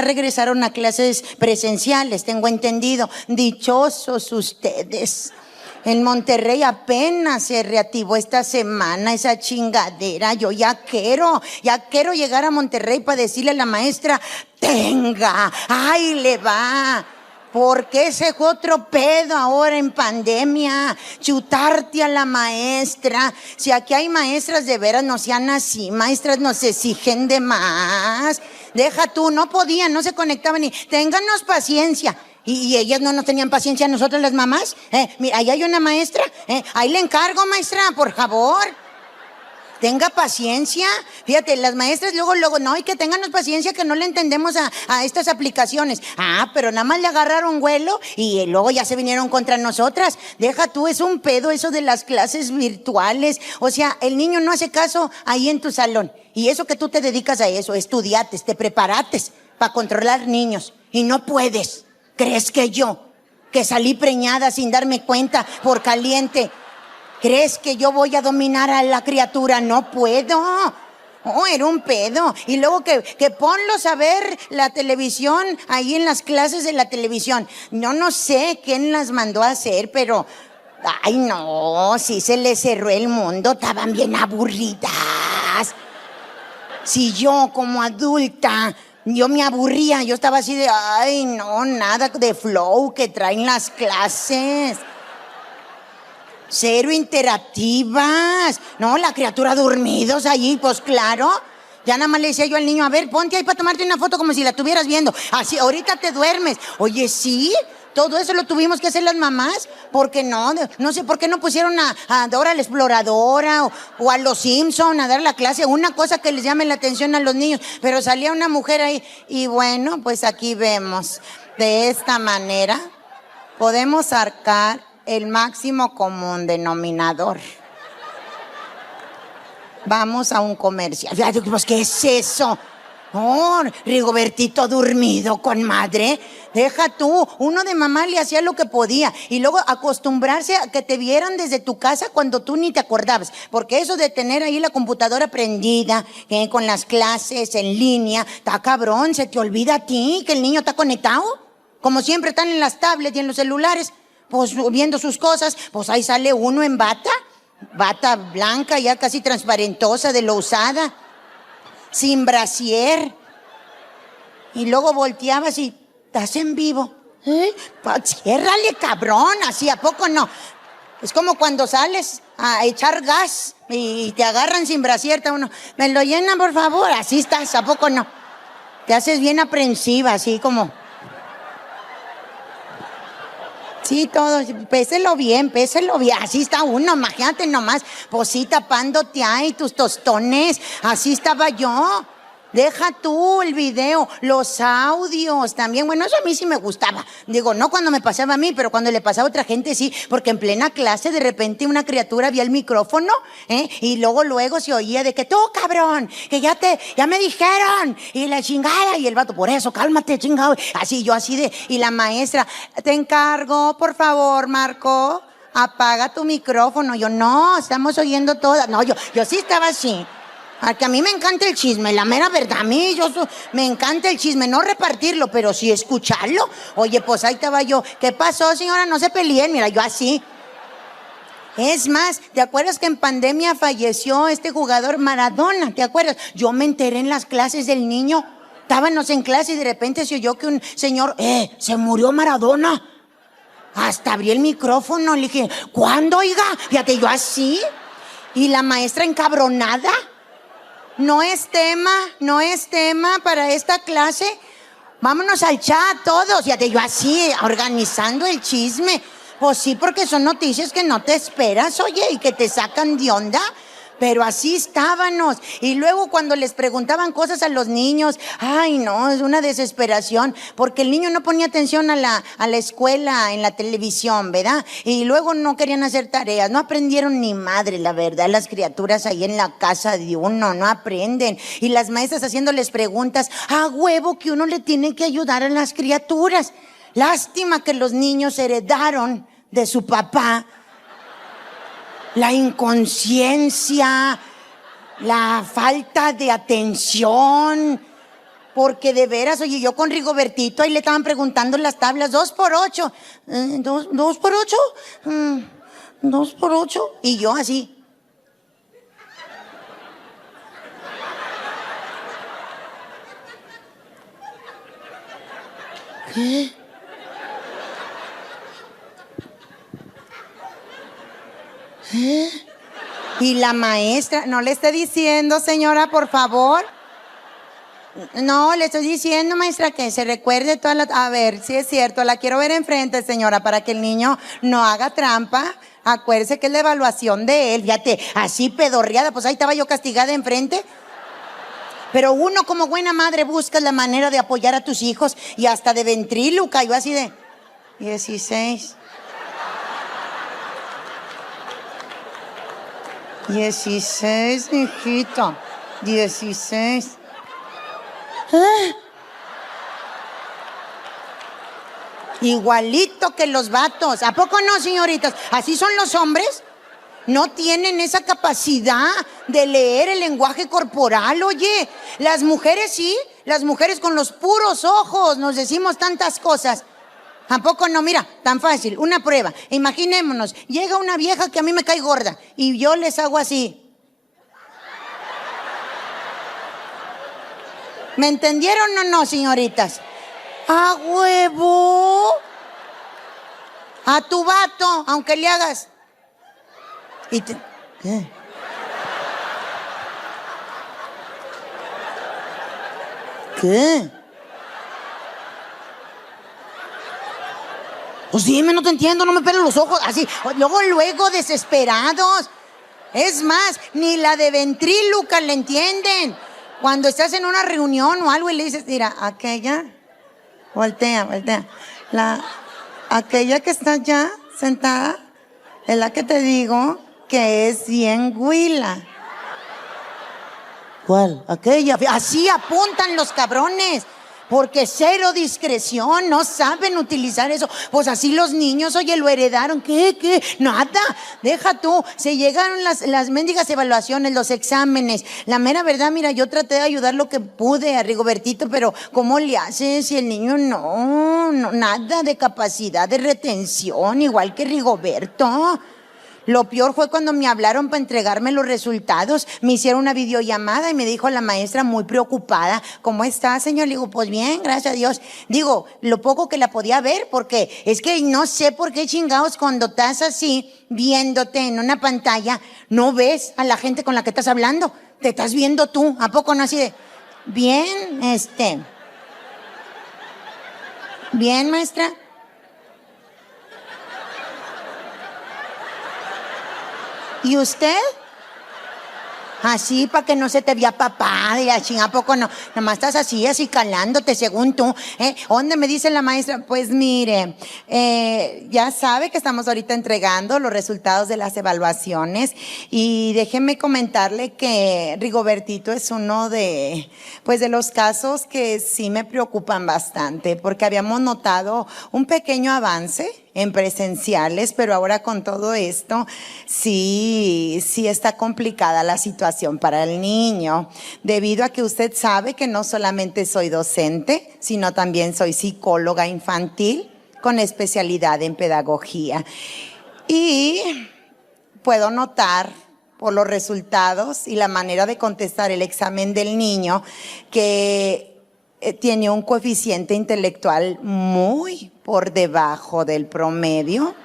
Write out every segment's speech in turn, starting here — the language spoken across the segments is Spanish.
regresaron a clases presenciales, tengo entendido. Dichosos ustedes. En Monterrey apenas se reactivó esta semana esa chingadera. Yo ya quiero llegar a Monterrey para decirle a la maestra, tenga, ahí le va. Porque ese fue otro pedo ahora en pandemia, chutarte a la maestra. Si aquí hay maestras de veras, no sean así, maestras nos exigen de más. Deja tú, no podían, no se conectaban ni, ténganos paciencia. Y ellas no nos tenían paciencia a nosotras las mamás. Mira, ahí hay una maestra, ahí le encargo, maestra, por favor. Tenga paciencia. Fíjate, las maestras luego, no, y que ténganos paciencia que no le entendemos a estas aplicaciones. Pero nada más le agarraron vuelo y luego ya se vinieron contra nosotras. Deja tú, es un pedo eso de las clases virtuales. O sea, el niño no hace caso ahí en tu salón. Y eso que tú te dedicas a eso, estudiates, te preparates para controlar niños. Y no puedes. ¿Crees que yo, que salí preñada sin darme cuenta por caliente, crees que yo voy a dominar a la criatura? No puedo. Oh, era un pedo. Y luego que ponlos a ver la televisión ahí en las clases de la televisión. Yo no sé quién las mandó a hacer, pero ay no, sí se les cerró el mundo. Estaban bien aburridas. Si yo como adulta, yo me aburría, yo estaba así de, ay no, nada de flow que traen las clases. Cero interactivas. No, la criatura dormidos allí, pues claro. Ya nada más le decía yo al niño, a ver, ponte ahí para tomarte una foto como si la estuvieras viendo. Así, ahorita te duermes. Oye, sí, todo eso lo tuvimos que hacer las mamás. Porque no sé por qué no pusieron a Dora la Exploradora o a los Simpson a dar la clase. Una cosa que les llame la atención a los niños. Pero salía una mujer ahí y bueno, pues aquí vemos. De esta manera podemos sacar el máximo común denominador. Vamos a un comercial. Pues, ¿qué es eso? Oh, Rigobertito dormido con madre. Deja tú, uno de mamá le hacía lo que podía. Y luego acostumbrarse a que te vieran desde tu casa cuando tú ni te acordabas. Porque eso de tener ahí la computadora prendida, con las clases en línea, está cabrón, se te olvida a ti que el niño está conectado. Como siempre están en las tablets y en los celulares, pues viendo sus cosas, pues ahí sale uno en bata blanca ya casi transparentosa de lo usada, sin brasier. Y luego volteabas y estás en vivo. Ciérrale, cabrón, así, ¿a poco no? Es como cuando sales a echar gas y te agarran sin brasier, uno, ¿me lo llenan, por favor? Así estás, ¿a poco no? Te haces bien aprensiva, así como... Sí, todo, péselo bien, así está uno, imagínate nomás, pues sí, tapándote ahí tus tostones, así estaba yo. Deja tú el video, los audios también, bueno, eso a mí sí me gustaba. Digo, no cuando me pasaba a mí, pero cuando le pasaba a otra gente sí, porque en plena clase de repente una criatura vio el micrófono, y luego se oía de que tú, cabrón, que ya me dijeron, y la chingada, y el vato, por eso, cálmate, chingado, así, yo así de, y la maestra, te encargo, por favor, Marco, apaga tu micrófono. Yo, no, estamos oyendo todas. No, yo sí estaba así. Porque a mí me encanta el chisme, la mera verdad, a mí me encanta el chisme, no repartirlo, pero sí escucharlo. Oye, pues ahí estaba yo, ¿qué pasó, señora? No se peleen, mira, yo así. Es más, ¿te acuerdas que en pandemia falleció este jugador Maradona? ¿Te acuerdas? Yo me enteré en las clases del niño, estábamos en clase y de repente se oyó que un señor, se murió Maradona. Hasta abrí el micrófono, le dije, ¿cuándo, oiga? Fíjate, yo así, y la maestra encabronada. No es tema para esta clase. Vámonos al chat todos. Fíjate, yo así, organizando el chisme. Pues sí, porque son noticias que no te esperas, oye, y que te sacan de onda. Pero así estábamos. Y luego cuando les preguntaban cosas a los niños, ay no, es una desesperación, porque el niño no ponía atención a la escuela en la televisión, ¿verdad? Y luego no querían hacer tareas, no aprendieron ni madre, la verdad, las criaturas ahí en la casa de uno no aprenden. Y las maestras haciéndoles preguntas, a huevo que uno le tiene que ayudar a las criaturas. Lástima que los niños heredaron de su papá la inconsciencia, la falta de atención, Porque de veras, oye, yo con Rigobertito ahí le estaban preguntando las tablas, 2 por 8. ¿Dos por 8? 2 por 8. Y yo así. ¿Qué? ¿Eh? Y la maestra, no le esté diciendo, señora, por favor. No, le estoy diciendo, maestra, que se recuerde toda la... A ver, sí es cierto, la quiero ver enfrente, señora, para que el niño no haga trampa. Acuérdese que es la evaluación de él. Fíjate, así pedorreada, pues ahí estaba yo castigada enfrente. Pero uno como buena madre busca la manera de apoyar a tus hijos y hasta de ventríloca. Yo así de 16. 16, hijito. 16. ¿Eh? Igualito que los vatos. ¿A poco no, señoritas? ¿Así son los hombres? No tienen esa capacidad de leer el lenguaje corporal, oye. Las mujeres sí, las mujeres con los puros ojos nos decimos tantas cosas. ¿A poco no? Mira, tan fácil, una prueba. Imaginémonos, llega una vieja que a mí me cae gorda y yo les hago así. ¿Me entendieron o no, señoritas? ¡A huevo! A tu vato, aunque le hagas... ¿Qué? ¿Qué? Pues dime, no te entiendo, no me pelan los ojos, así, luego, desesperados. Es más, ni la de ventríloca le entienden. Cuando estás en una reunión o algo y le dices, mira, aquella, voltea, aquella que está allá sentada, es la que te digo que es bien huila. ¿Cuál? Aquella. Así apuntan los cabrones. Porque cero discreción, no saben utilizar eso. Pues así los niños, oye, lo heredaron. ¿Qué? Nada, deja tú. Se llegaron las mendigas evaluaciones, los exámenes. La mera verdad, mira, yo traté de ayudar lo que pude a Rigobertito, pero ¿cómo le haces si el niño no, nada de capacidad de retención, igual que Rigoberto? Lo peor fue cuando me hablaron para entregarme los resultados. Me hicieron una videollamada y me dijo la maestra muy preocupada, ¿cómo está, señor? Le digo, pues bien, gracias a Dios. Digo, lo poco que la podía ver, porque es que no sé por qué chingados cuando estás así, viéndote en una pantalla, no ves a la gente con la que estás hablando. Te estás viendo tú. ¿A poco no así de, bien, bien, maestra? ¿Y usted? Así, para que no se te vea papá, y así, ¿a poco no? Nomás estás así calándote según tú, ¿eh? ¿Dónde me dice la maestra? Pues mire, ya sabe que estamos ahorita entregando los resultados de las evaluaciones y déjeme comentarle que Rigobertito es uno de los casos que sí me preocupan bastante, porque habíamos notado un pequeño avance en presenciales, pero ahora con todo esto sí está complicada la situación para el niño, debido a que usted sabe que no solamente soy docente, sino también soy psicóloga infantil con especialidad en pedagogía. Y puedo notar por los resultados y la manera de contestar el examen del niño que tiene un coeficiente intelectual muy por debajo del promedio.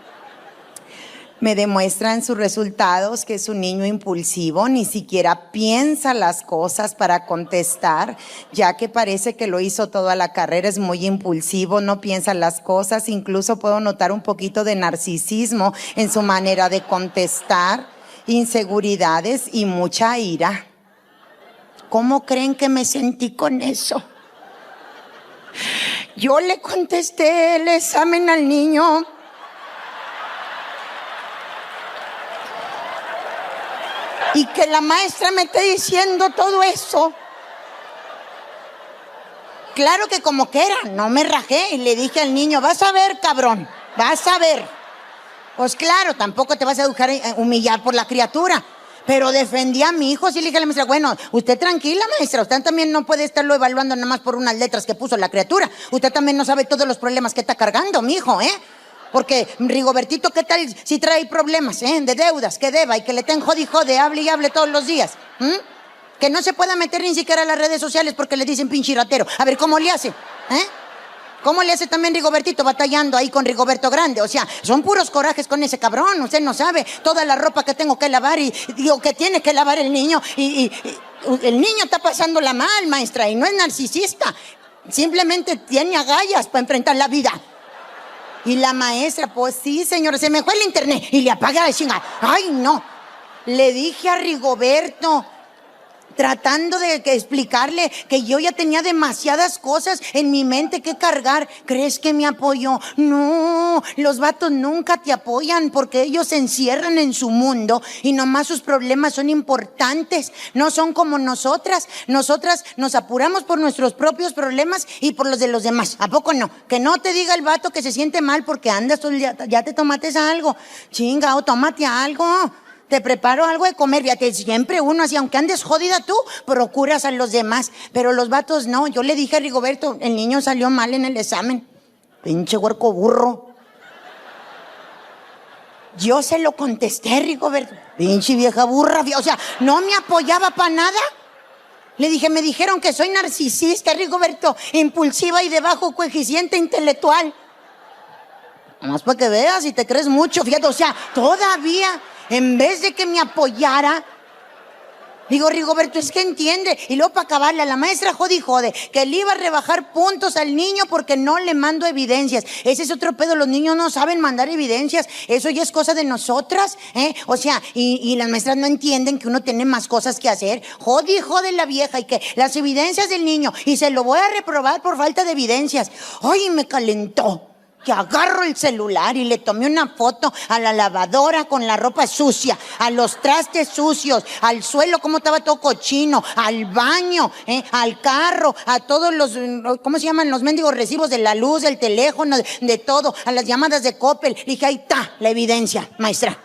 Me demuestran sus resultados que es un niño impulsivo, ni siquiera piensa las cosas para contestar, ya que parece que lo hizo toda la carrera, es muy impulsivo, no piensa las cosas, incluso puedo notar un poquito de narcisismo en su manera de contestar, inseguridades y mucha ira. ¿Cómo creen que me sentí con eso? Yo le contesté el examen al niño. Y que la maestra me esté diciendo todo eso. Claro que como que era, no me rajé y le dije al niño, vas a ver, cabrón, vas a ver. Pues claro, tampoco te vas a dejar humillar por la criatura. Pero defendí a mi hijo, sí le dije a la maestra, bueno, usted tranquila, maestra, usted también no puede estarlo evaluando nada más por unas letras que puso la criatura. Usted también no sabe todos los problemas que está cargando, mi hijo, ¿eh? Porque Rigobertito, ¿qué tal si trae problemas, de deudas, que deba y que le ten jode, hable y hable todos los días? Que no se pueda meter ni siquiera a las redes sociales porque le dicen pinche ratero. A ver, ¿cómo le hace? ¿Cómo le hace también Rigobertito batallando ahí con Rigoberto Grande? O sea, son puros corajes con ese cabrón. Usted no sabe toda la ropa que tengo que lavar y digo que tiene que lavar el niño. Y el niño está pasándola mal, maestra, y no es narcisista. Simplemente tiene agallas para enfrentar la vida. Y la maestra, pues sí, señora, se me fue el internet y le apaga la chinga. Ay, no. Le dije a Rigoberto, tratando de explicarle que yo ya tenía demasiadas cosas en mi mente que cargar. ¿Crees que me apoyó? No, los vatos nunca te apoyan porque ellos se encierran en su mundo y nomás sus problemas son importantes. No son como nosotras. Nosotras nos apuramos por nuestros propios problemas y por los de los demás. ¿A poco no? Que no te diga el vato que se siente mal porque andas todo el día, ya te tomates algo. Chingao, tómate algo. Te preparo algo de comer, fíjate, siempre uno así, aunque andes jodida tú, procuras a los demás, pero los vatos no. Yo le dije a Rigoberto, el niño salió mal en el examen, pinche huerco burro. Yo se lo contesté, Rigoberto, pinche vieja burra, o sea, no me apoyaba para nada. Le dije, me dijeron que soy narcisista, Rigoberto, impulsiva y de bajo coeficiente intelectual. Nomás para que veas y te crees mucho, fíjate, o sea, todavía, en vez de que me apoyara, digo, Rigoberto, es que entiende. Y luego para acabarla, la maestra jode, que le iba a rebajar puntos al niño porque no le mando evidencias. Ese es otro pedo, los niños no saben mandar evidencias, eso ya es cosa de nosotras, O sea, y las maestras no entienden que uno tiene más cosas que hacer. Jode la vieja y que las evidencias del niño, y se lo voy a reprobar por falta de evidencias. Ay, me calentó. Que agarro el celular y le tomé una foto a la lavadora con la ropa sucia, a los trastes sucios, al suelo como estaba todo cochino, al baño, al carro, a todos los, ¿cómo se llaman? Los mendigos recibos de la luz, del teléfono, de todo, a las llamadas de Coppel. Y dije, ahí está la evidencia, maestra.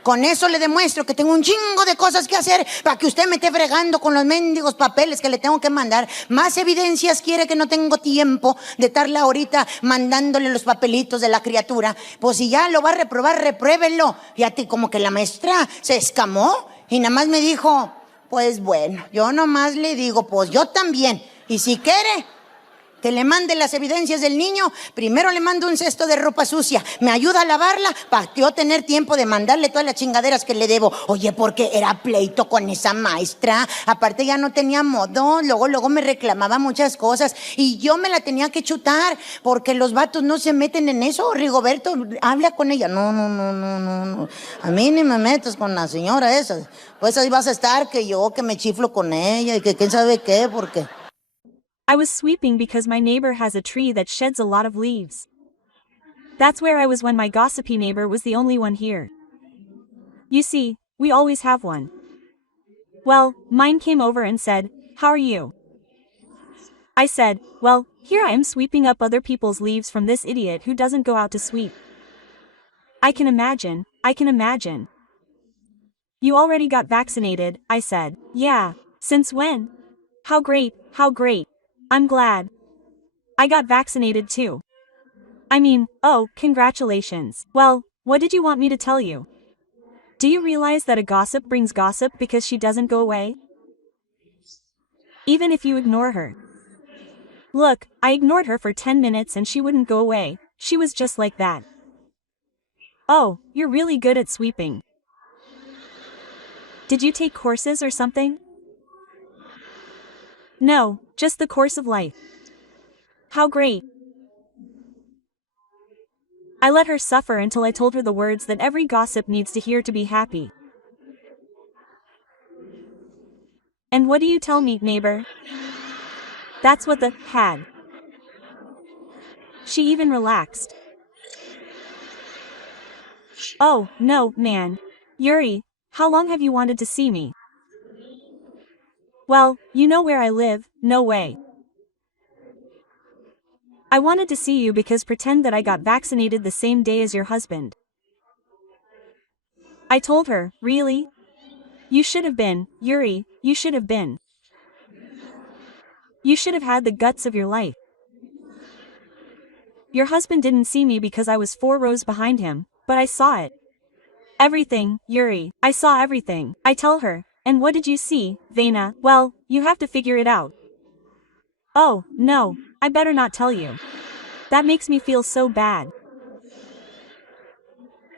Con eso le demuestro que tengo un chingo de cosas que hacer para que usted me esté fregando con los mendigos papeles que le tengo que mandar. Más evidencias quiere, que no tengo tiempo de estarle ahorita mandándole los papelitos de la criatura. Pues si ya lo va a reprobar, repruébelo. Fíjate, como que la maestra se escamó y nada más me dijo, pues bueno, yo nomás le digo, pues yo también. Y si quiere que le mande las evidencias del niño, primero le mando un cesto de ropa sucia, me ayuda a lavarla para yo tener tiempo de mandarle todas las chingaderas que le debo. Oye, porque era pleito con esa maestra, aparte ya no tenía modo, luego me reclamaba muchas cosas y yo me la tenía que chutar porque los vatos no se meten en eso. Rigoberto, habla con ella. No, a mí ni me metas con la señora esa, pues ahí vas a estar que yo que me chiflo con ella y que quién sabe qué, porque... I was sweeping because my neighbor has a tree that sheds a lot of leaves. That's where I was when my gossipy neighbor was the only one here. You see, we always have one. Well, mine came over and said, "How are you?" I said, "Well, here I am sweeping up other people's leaves from this idiot who doesn't go out to sweep." I can imagine. You already got vaccinated, I said. Yeah, since when? How great. I'm glad. I got vaccinated too. I mean, oh, congratulations. Well, what did you want me to tell you? Do you realize that a gossip brings gossip because she doesn't go away? Even if you ignore her. Look, I ignored her for 10 minutes and she wouldn't go away. She was just like that. Oh, you're really good at sweeping. Did you take courses or something? No, just the course of life. How great. I let her suffer until I told her the words that every gossip needs to hear to be happy. And what do you tell me, neighbor? That's what the had. She even relaxed. Oh, no, man. Yuri, how long have you wanted to see me? Well, you know where I live, no way. I wanted to see you because pretend that I got vaccinated the same day as your husband. I told her, really? You should have been, Yuri, you should have been. You should have had the guts of your life. Your husband didn't see me because I was 4 rows behind him, but I saw it. Everything, Yuri, I saw everything. I tell her, and what did you see, Vena? Well, you have to figure it out. Oh, no, I better not tell you. That makes me feel so bad.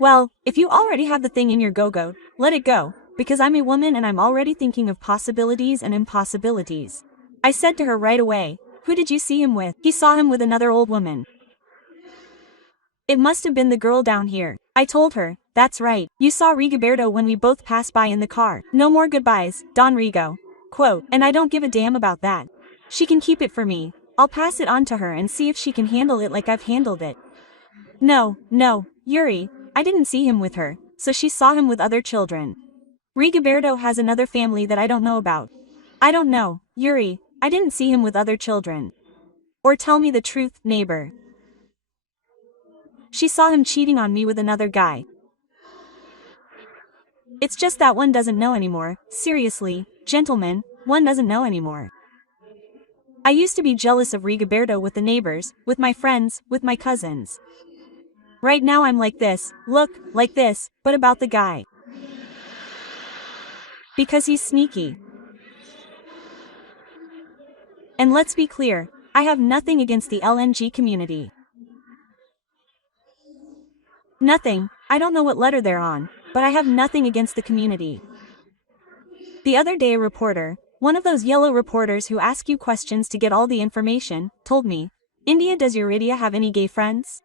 Well, if you already have the thing in your go-go, let it go, because I'm a woman and I'm already thinking of possibilities and impossibilities. I said to her right away, who did you see him with? He saw him with another old woman. It must have been the girl down here. I told her, that's right, you saw Rigoberto when we both passed by in the car. No more goodbyes, Don Rigo. Quote, and I don't give a damn about that. She can keep it for me. I'll pass it on to her and see if she can handle it like I've handled it. No, Yuri, I didn't see him with her, so she saw him with other children. Rigoberto has another family that I don't know about. I don't know, Yuri, I didn't see him with other children. Or tell me the truth, neighbor. She saw him cheating on me with another guy. It's just that one doesn't know anymore, seriously, gentlemen, one doesn't know anymore. I used to be jealous of Rigoberto with the neighbors, with my friends, with my cousins. Right now I'm like this, look, like this, but about the guy. Because he's sneaky. And let's be clear, I have nothing against the LNG community. Nothing, I don't know what letter they're on, but I have nothing against the community. The other day a reporter, one of those yellow reporters who ask you questions to get all the information, told me, India, does Yuridia have any gay friends?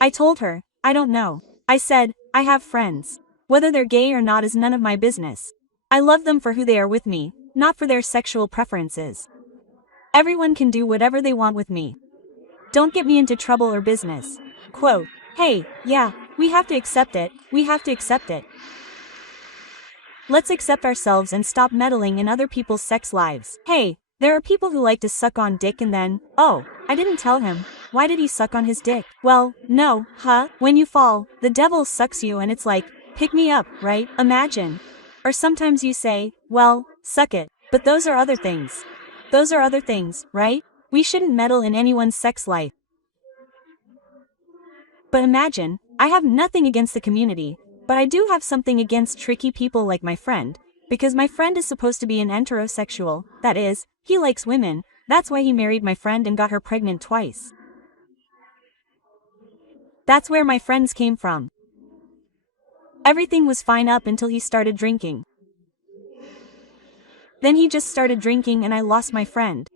I told her, I don't know. I said, I have friends. Whether they're gay or not is none of my business. I love them for who they are with me, not for their sexual preferences. Everyone can do whatever they want with me. Don't get me into trouble or business. Quote, hey, yeah, we have to accept it, we have to accept it. Let's accept ourselves and stop meddling in other people's sex lives. Hey, there are people who like to suck on dick and then, oh, I didn't tell him. Why did he suck on his dick? Well, no, when you fall, the devil sucks you and it's like, pick me up, right? Imagine. Or sometimes you say, well, suck it. But those are other things. Those are other things, right? We shouldn't meddle in anyone's sex life. But imagine, I have nothing against the community, but I do have something against tricky people like my friend, because my friend is supposed to be an heterosexual, that is, he likes women, that's why he married my friend and got her pregnant twice. That's where my friends came from. Everything was fine up until he started drinking. Then he just started drinking and I lost my friend.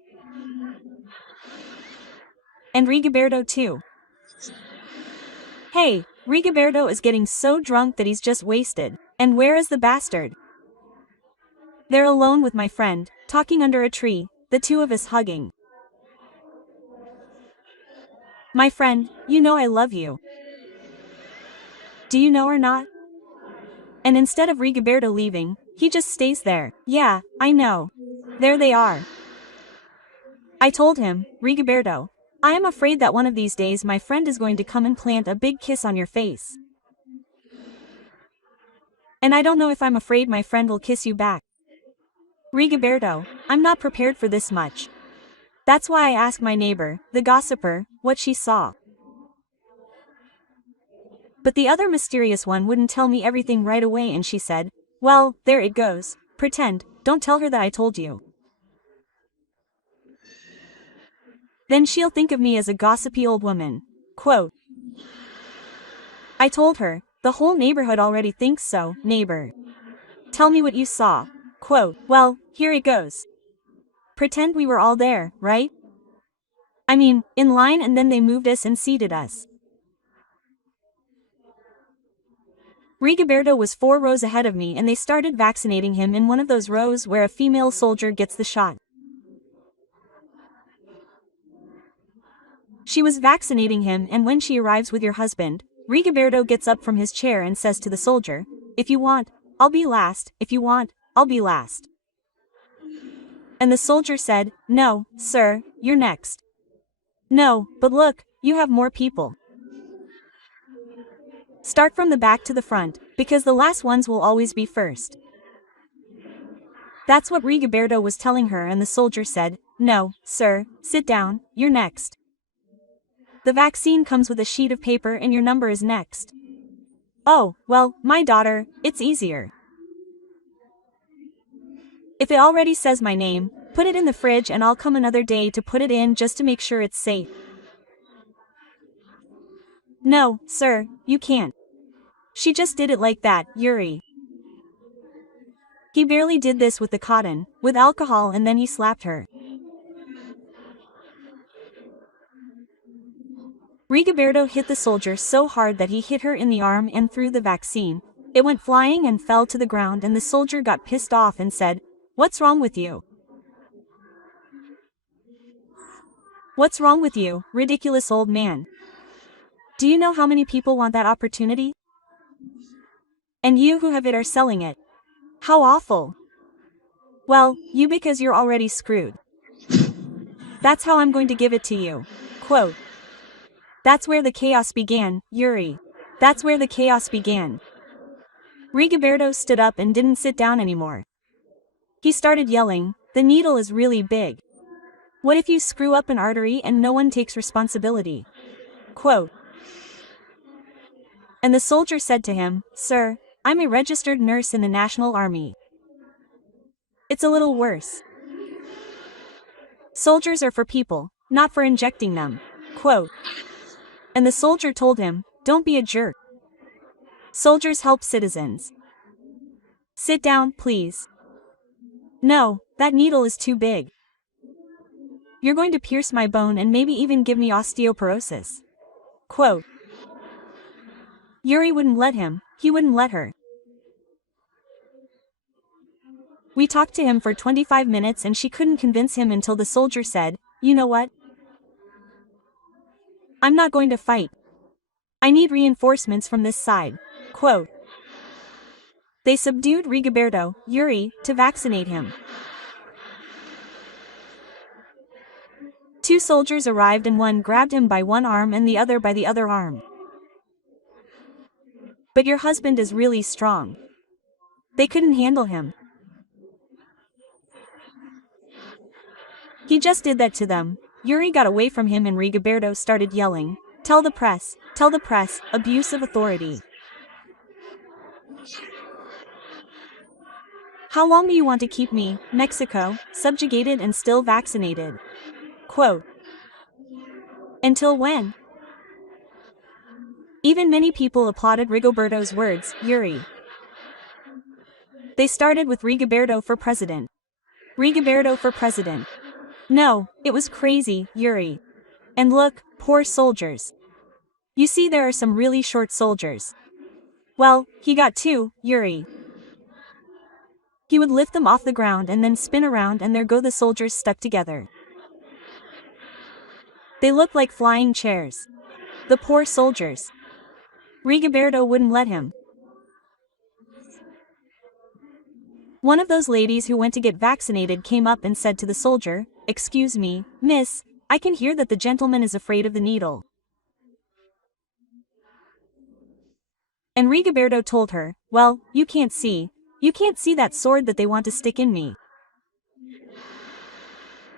And Rigoberto too. Hey, Rigoberto is getting so drunk that he's just wasted. And where is the bastard? They're alone with my friend, talking under a tree, the two of us hugging. My friend, you know I love you. Do you know or not? And instead of Rigoberto leaving, he just stays there. Yeah, I know. There they are. I told him, Rigoberto, I am afraid that one of these days my friend is going to come and plant a big kiss on your face. And I don't know if I'm afraid my friend will kiss you back. Rigoberto, I'm not prepared for this much. That's why I asked my neighbor, the gossiper, what she saw. But the other mysterious one wouldn't tell me everything right away and she said, well, there it goes. Pretend, don't tell her that I told you. Then she'll think of me as a gossipy old woman. Quote. I told her, the whole neighborhood already thinks so, neighbor. Tell me what you saw. Quote, well, here it goes. Pretend we were all there, right? I mean, in line and then they moved us and seated us. Rigoberto was 4 rows ahead of me and they started vaccinating him in one of those rows where a female soldier gets the shot. She was vaccinating him and when she arrives with your husband, Rigoberto gets up from his chair and says to the soldier, if you want, I'll be last, if you want, I'll be last. And the soldier said, no, sir, you're next. No, but look, you have more people. Start from the back to the front, because the last ones will always be first. That's what Rigoberto was telling her, and the soldier said, "No, sir, sit down, you're next. The vaccine comes with a sheet of paper and your number is next." "Oh, well, my daughter, it's easier. If it already says my name, put it in the fridge and I'll come another day to put it in just to make sure it's safe." "No, sir, you can't. She just did it like that, Yuri. He barely did this with the cotton, with alcohol, and then he slapped her." Rigoberto hit the soldier so hard that he hit her in the arm and threw the vaccine. It went flying and fell to the ground, and the soldier got pissed off and said, "What's wrong with you? What's wrong with you, ridiculous old man? Do you know how many people want that opportunity? And you who have it are selling it. How awful. Well, you, because you're already screwed. That's how I'm going to give it to you." Quote, "That's where the chaos began, Yuri. That's where the chaos began." Rigoberto stood up and didn't sit down anymore. He started yelling, "The needle is really big. What if you screw up an artery and no one takes responsibility?" Quote, and the soldier said to him, "Sir, I'm a registered nurse in the National Army. It's a little worse. Soldiers are for people, not for injecting them." Quote, and the soldier told him, "Don't be a jerk. Soldiers help citizens. Sit down, please. No, that needle is too big. You're going to pierce my bone and maybe even give me osteoporosis." Quote, Yuri wouldn't let him, he wouldn't let her. We talked to him for 25 minutes and she couldn't convince him until the soldier said, "You know what? I'm not going to fight. I need reinforcements from this side." Quote, they subdued Rigoberto, Yuri, to vaccinate him. 2 soldiers arrived and one grabbed him by one arm and the other by the other arm. "But your husband is really strong. They couldn't handle him. He just did that to them." Yuri got away from him and Rigoberto started yelling, tell the press, abuse of authority. "How long do you want to keep me, Mexico, subjugated and still vaccinated?" Quote, "Until when?" Even many people applauded Rigoberto's words, Yuri. They started with Rigoberto for president. Rigoberto for president. No, it was crazy, Yuri. And look, poor soldiers. You see, there are some really short soldiers. Well, he got 2, Yuri. He would lift them off the ground and then spin around and there go the soldiers stuck together. They looked like flying chairs. The poor soldiers. Rigoberto wouldn't let him. One of those ladies who went to get vaccinated came up and said to the soldier, "Excuse me, miss, I can hear that the gentleman is afraid of the needle." And Rigoberto told her, "Well, you can't see that sword that they want to stick in me."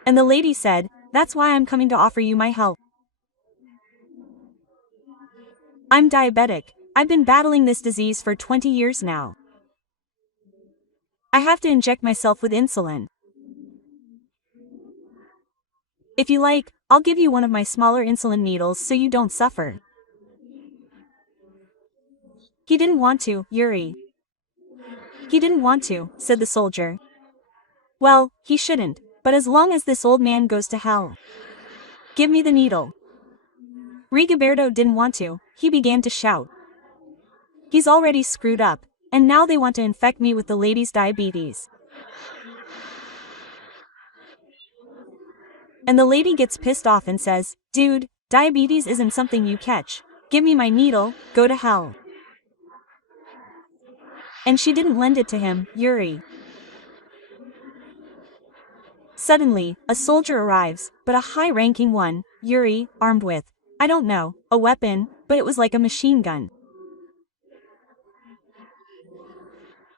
And the lady said, "That's why I'm coming to offer you my help. I'm diabetic. I've been battling this disease for 20 years now. I have to inject myself with insulin. If you like, I'll give you one of my smaller insulin needles so you don't suffer." He didn't want to, Yuri. He didn't want to, said the soldier. Well, he shouldn't, but as long as this old man goes to hell. Give me the needle. Rigoberto didn't want to, he began to shout. He's already screwed up, and now they want to infect me with the lady's diabetes. And the lady gets pissed off and says, "Dude, diabetes isn't something you catch. Give me my needle, go to hell." And she didn't lend it to him, Yuri. Suddenly, a soldier arrives, but a high-ranking one, Yuri, armed with, I don't know, a weapon, but it was like a machine gun.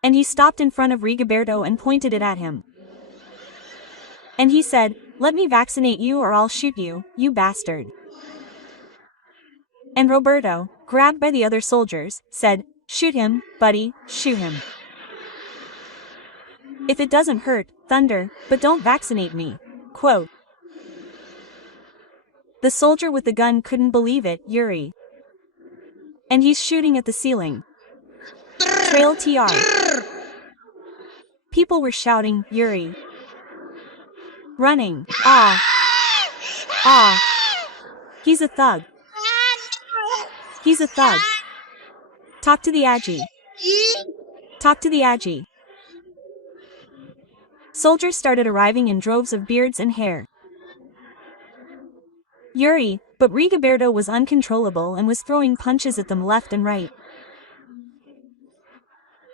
And he stopped in front of Rigoberto and pointed it at him. And he said, "Let me vaccinate you or I'll shoot you, you bastard." And Roberto, grabbed by the other soldiers, said, "Shoot him, buddy, shoot him. If it doesn't hurt, thunder, but don't vaccinate me." Quote. The soldier with the gun couldn't believe it, Yuri. And he's shooting at the ceiling. Trail TR. People were shouting, "Yuri. Running. Ah. Ah. He's a thug. He's a thug. Talk to the Agi. Talk to the Agi." Soldiers started arriving in droves of beards and hair. Yuri, but Rigoberto was uncontrollable and was throwing punches at them left and right.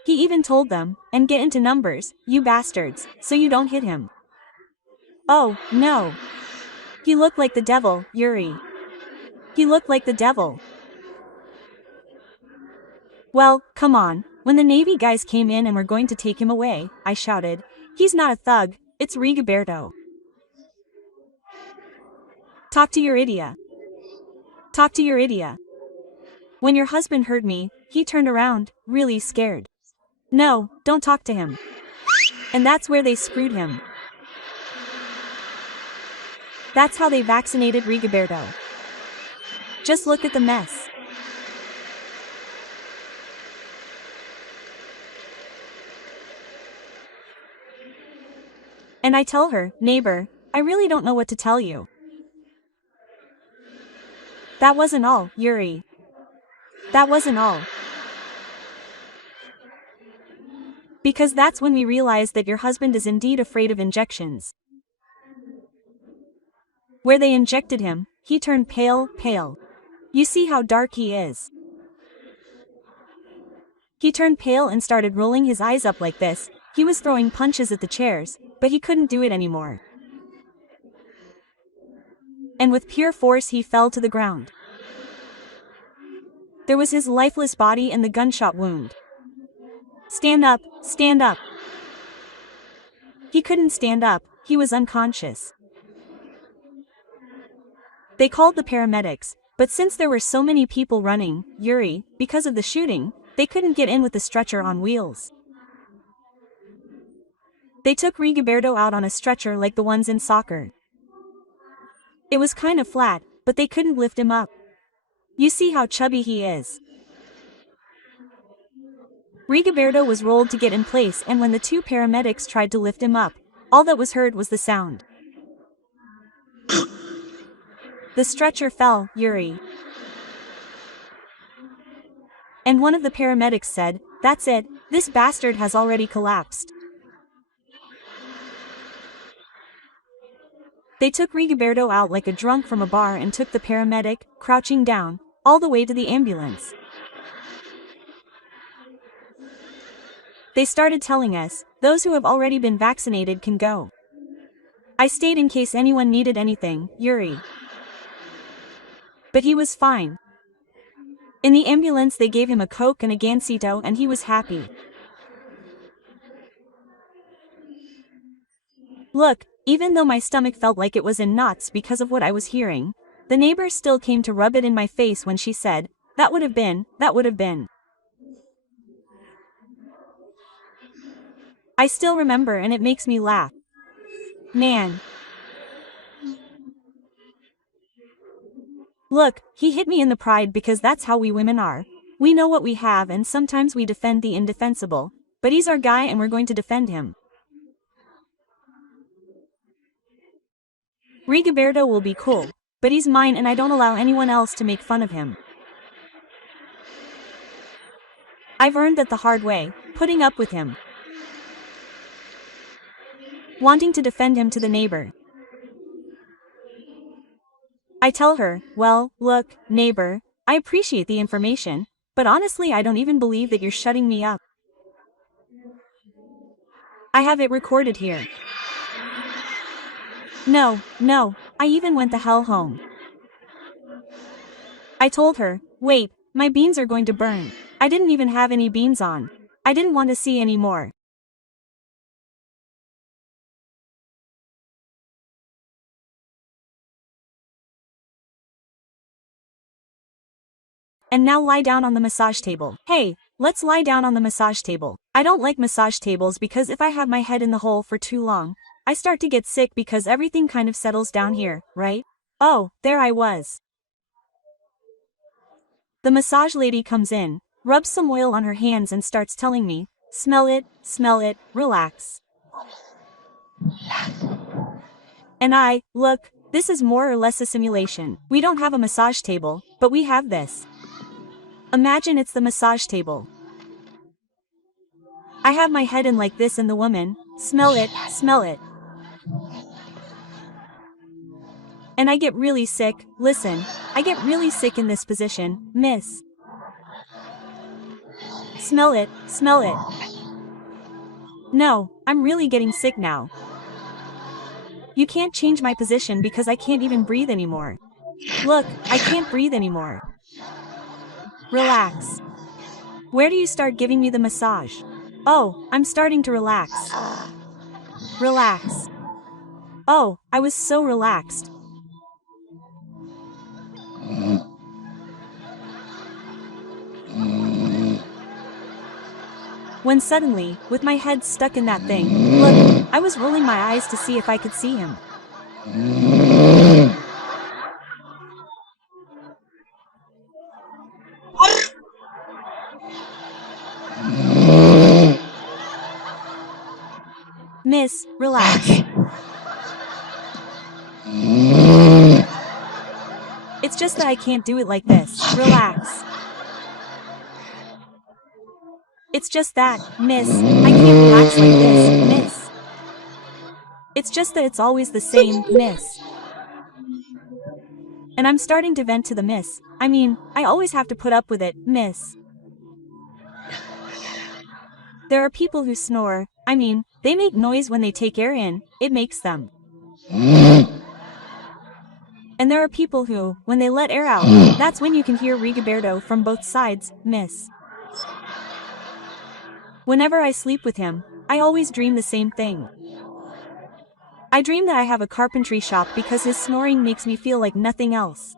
He even told them, "And get into numbers, you bastards, so you don't hit him." Oh, no. He looked like the devil, Yuri. He looked like the devil. "Well, come on." When the Navy guys came in and were going to take him away, I shouted, "He's not a thug, it's Rigoberto. Talk to Yuridia. Talk to Yuridia." When your husband heard me, he turned around, really scared. "No, don't talk to him." And that's where they screwed him. That's how they vaccinated Rigoberto. Just look at the mess. And I tell her, "Neighbor, I really don't know what to tell you." That wasn't all, Yuri. That wasn't all. Because that's when we realized that your husband is indeed afraid of injections. Where they injected him, he turned pale, pale. You see how dark he is. He turned pale and started rolling his eyes up like this. He was throwing punches at the chairs, but he couldn't do it anymore. And with pure force he fell to the ground. There was his lifeless body and the gunshot wound. "Stand up, stand up." He couldn't stand up, he was unconscious. They called the paramedics, but since there were so many people running, Yuri, because of the shooting, they couldn't get in with the stretcher on wheels. They took Rigoberto out on a stretcher like the ones in soccer. It was kind of flat, but they couldn't lift him up. You see how chubby he is. Rigoberto was rolled to get in place, and when the two paramedics tried to lift him up, all that was heard was the sound. The stretcher fell, Yuri. And one of the paramedics said, "That's it, this bastard has already collapsed." They took Rigoberto out like a drunk from a bar and took the paramedic, crouching down, all the way to the ambulance. They started telling us, "Those who have already been vaccinated can go." I stayed in case anyone needed anything, Yuri. But he was fine. In the ambulance they gave him a Coke and a Gansito and he was happy. Look, even though my stomach felt like it was in knots because of what I was hearing, the neighbor still came to rub it in my face when she said, that would have been. I still remember and it makes me laugh. Man. Look, he hit me in the pride because that's how we women are. We know what we have and sometimes we defend the indefensible, but he's our guy and we're going to defend him. Rigoberto will be cool, but he's mine and I don't allow anyone else to make fun of him. I've earned that the hard way, putting up with him. Wanting to defend him to the neighbor. I tell her, "Well, look, neighbor, I appreciate the information, but honestly I don't even believe that you're shutting me up. I have it recorded here. No, I even went the hell home." I told her, "Wait, my beans are going to burn. I didn't even have any beans on. I didn't want to see any more. And now lie down on the massage table. Hey, let's lie down on the massage table. I don't like massage tables because if I have my head in the hole for too long, I start to get sick because everything kind of settles down here, right? Oh, there I was. The massage lady comes in, rubs some oil on her hands and starts telling me, smell it, relax. And look, this is more or less a simulation. We don't have a massage table, but we have this. Imagine it's the massage table. I have my head in like this and the woman, smell it. And I get really sick, listen, I get really sick in this position, miss. Smell it. No, I'm really getting sick now. You can't change my position because I can't even breathe anymore. Look, I can't breathe anymore. Relax. Where do you start giving me the massage? Oh, I'm starting to relax. Relax. Oh, I was so relaxed. When suddenly, with my head stuck in that thing, look, I was rolling my eyes to see if I could see him. Miss, relax. It's just that I can't do it like this. Relax. It's just that, miss, I can't relax like this, miss. It's just that it's always the same, miss. And I'm starting to vent to the miss. I mean, I always have to put up with it, miss. There are people who snore, I mean, they make noise when they take air in, it makes them. And there are people who, when they let air out, that's when you can hear Rigoberto from both sides, miss. Whenever I sleep with him, I always dream the same thing. I dream that I have a carpentry shop because his snoring makes me feel like nothing else.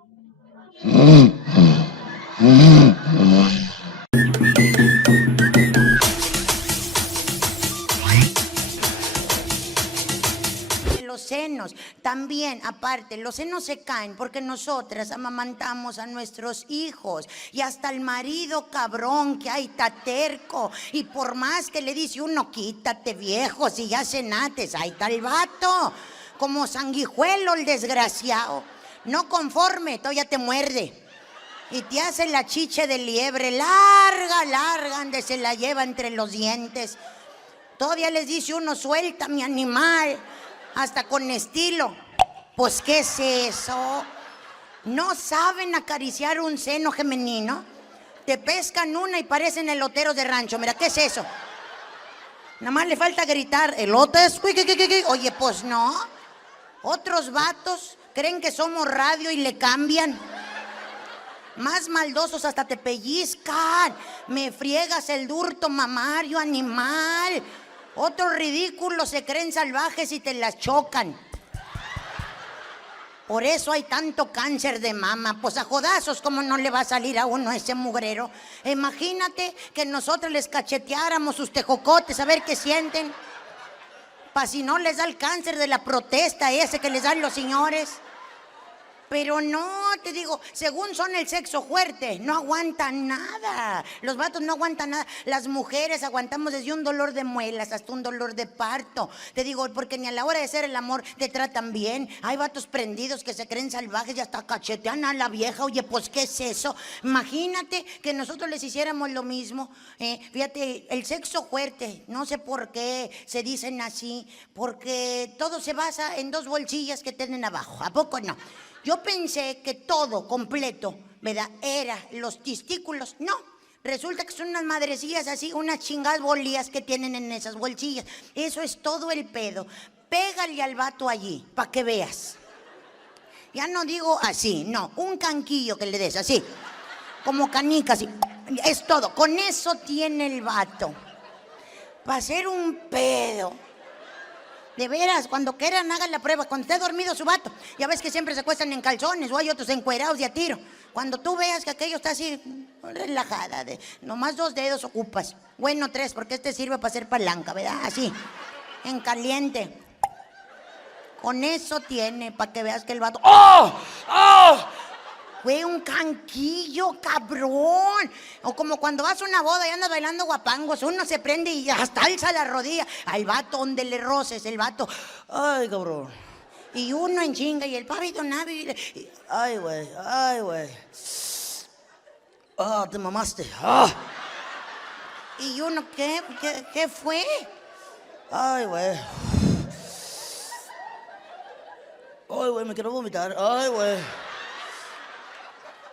Los senos, también, aparte, los senos se caen porque nosotras amamantamos a nuestros hijos y hasta el marido cabrón que hay está terco y por más que le dice uno, quítate viejo, si ya cenates, ahí está el vato, como sanguijuelo el desgraciado, no conforme, todavía te muerde y te hace la chiche de liebre, larga, donde se la lleva entre los dientes, todavía les dice uno, suelta mi animal, hasta con estilo. Pues, ¿qué es eso? ¿No saben acariciar un seno femenino? Te pescan una y parecen eloteros de rancho. Mira, ¿qué es eso? Nada más le falta gritar, elotes. Oye, pues no. Otros vatos creen que somos radio y le cambian. Más maldosos hasta te pellizcan. Me friegas el durto mamario, animal. Otros ridículos se creen salvajes y te las chocan. Por eso hay tanto cáncer de mama. Pues a jodazos, ¿cómo no le va a salir a uno ese mugrero? Imagínate que nosotros les cacheteáramos sus tejocotes a ver qué sienten. Pa' si no les da el cáncer de la protesta ese que les dan los señores. Pero no, te digo, según son el sexo fuerte, no aguantan nada. Los vatos no aguantan nada. Las mujeres aguantamos desde un dolor de muelas hasta un dolor de parto. Te digo, porque ni a la hora de hacer el amor te tratan bien. Hay vatos prendidos que se creen salvajes y hasta cachetean a la vieja. Oye, pues, ¿qué es eso? Imagínate que nosotros les hiciéramos lo mismo. Fíjate, el sexo fuerte, no sé por qué se dicen así, porque todo se basa en dos bolsillas que tienen abajo. ¿A poco no? Yo pensé que todo completo, ¿verdad? Era los testículos. No, resulta que son unas madrecillas así, unas chingadas bolillas que tienen en esas bolsillas. Eso es todo el pedo. Pégale al vato allí, para que veas. Ya no digo así, no, un canquillo que le des, así, como canica, así. Es todo, con eso tiene el vato. para hacer un pedo. De veras, cuando quieran hagan la prueba, cuando esté dormido su vato. Ya ves que siempre se acuestan en calzones o hay otros encuerados de a tiro. Cuando tú veas que aquello está así, relajada, nomás 2 dedos ocupas. Bueno, 3, porque este sirve para hacer palanca, ¿verdad? Así, en caliente. Con eso tiene, para que veas que el vato... ¡Oh! ¡Oh! Fue un canquillo, cabrón. O como cuando vas a una boda y andas bailando guapangos, uno se prende y hasta alza la rodilla. Al vato donde le roces, el vato. Ay, cabrón. Y uno en chinga y el pavito navi. Ay, güey, ay, güey. Ah, te mamaste. Ah. Y uno, ¿qué fue? Ay, güey. Ay, güey, me quiero vomitar. Ay, güey.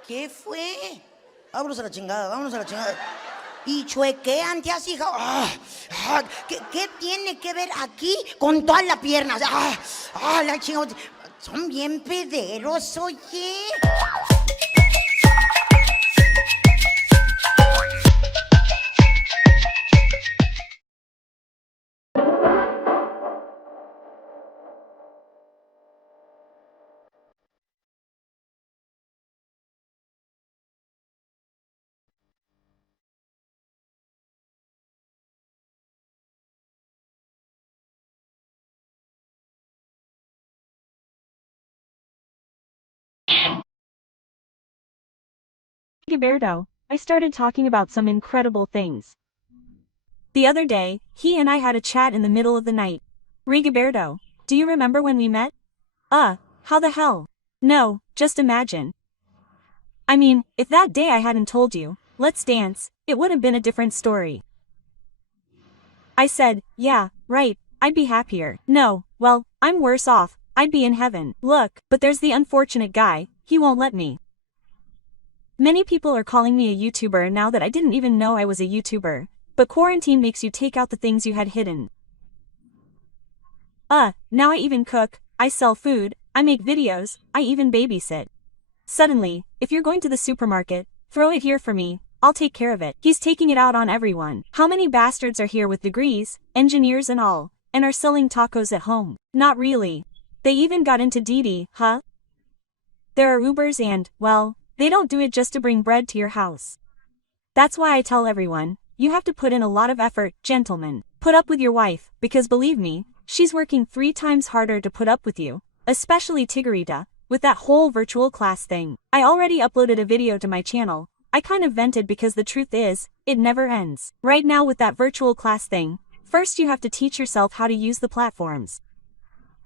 ¿Qué fue? Vámonos a la chingada, vámonos a la chingada. Y chuequean, te has hija. ¿Qué tiene que ver aquí con todas las piernas? La chingada. Son bien pederos, oye. Rigoberto, I started talking about some incredible things. The other day, he and I had a chat in the middle of the night. Rigoberto, do you remember when we met? How the hell? No, just imagine. I mean, if that day I hadn't told you, let's dance, it would have been a different story. I said, yeah, right, I'd be happier. No, well, I'm worse off, I'd be in heaven. Look, but there's the unfortunate guy, he won't let me. Many people are calling me a YouTuber now that I didn't even know I was a YouTuber, but quarantine makes you take out the things you had hidden. Now I even cook, I sell food, I make videos, I even babysit. Suddenly, if you're going to the supermarket, throw it here for me, I'll take care of it. He's taking it out on everyone. How many bastards are here with degrees, engineers and all, and are selling tacos at home? Not really. They even got into Didi, huh? There are Ubers and, well, they don't do it just to bring bread to your house. That's why I tell everyone, you have to put in a lot of effort, gentlemen. Put up with your wife, because believe me, she's working 3 times harder to put up with you, especially Tiggerita, with that whole virtual class thing. I already uploaded a video to my channel. I kind of vented because the truth is, it never ends. Right now with that virtual class thing, first you have to teach yourself how to use the platforms.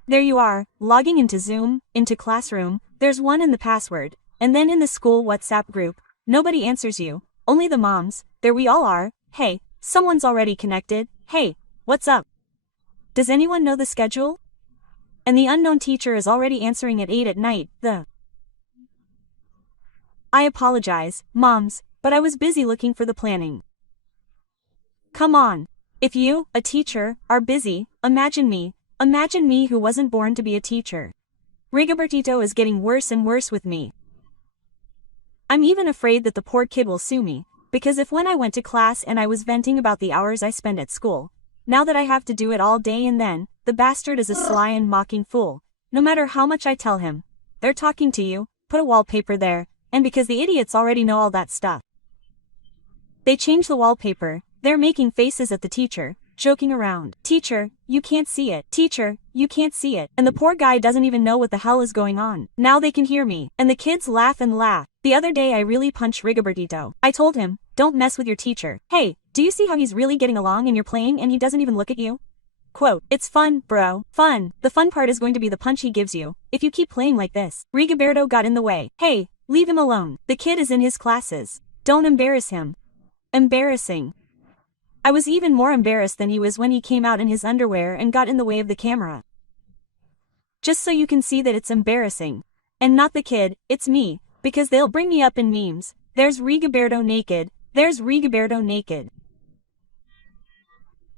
There you are, logging into Zoom, into Classroom, there's one in the password. And then in the school WhatsApp group, nobody answers you, only the moms, there we all are, hey, someone's already connected, hey, what's up? Does anyone know the schedule? And the unknown teacher is already answering at 8 at night, I apologize, moms, but I was busy looking for the planning. Come on. If you, a teacher, are busy, imagine me who wasn't born to be a teacher. Rigobertito is getting worse and worse with me. I'm even afraid that the poor kid will sue me, because if when I went to class and I was venting about the hours I spend at school, now that I have to do it all day and then, the bastard is a sly and mocking fool. No matter how much I tell him, they're talking to you, put a wallpaper there, and because the idiots already know all that stuff. They change the wallpaper, they're making faces at the teacher, joking around. Teacher, you can't see it. Teacher, you can't see it. And the poor guy doesn't even know what the hell is going on. Now they can hear me. And the kids laugh and laugh. The other day I really punched Rigobertito. I told him, don't mess with your teacher. Hey, do you see how he's really getting along and you're playing and he doesn't even look at you? Quote, it's fun, bro. Fun. The fun part is going to be the punch he gives you, if you keep playing like this. Rigoberto got in the way. Hey, leave him alone. The kid is in his classes. Don't embarrass him. Embarrassing. I was even more embarrassed than he was when he came out in his underwear and got in the way of the camera. Just so you can see that it's embarrassing. And not the kid, it's me, because they'll bring me up in memes. There's Rigoberto naked. There's Rigoberto naked.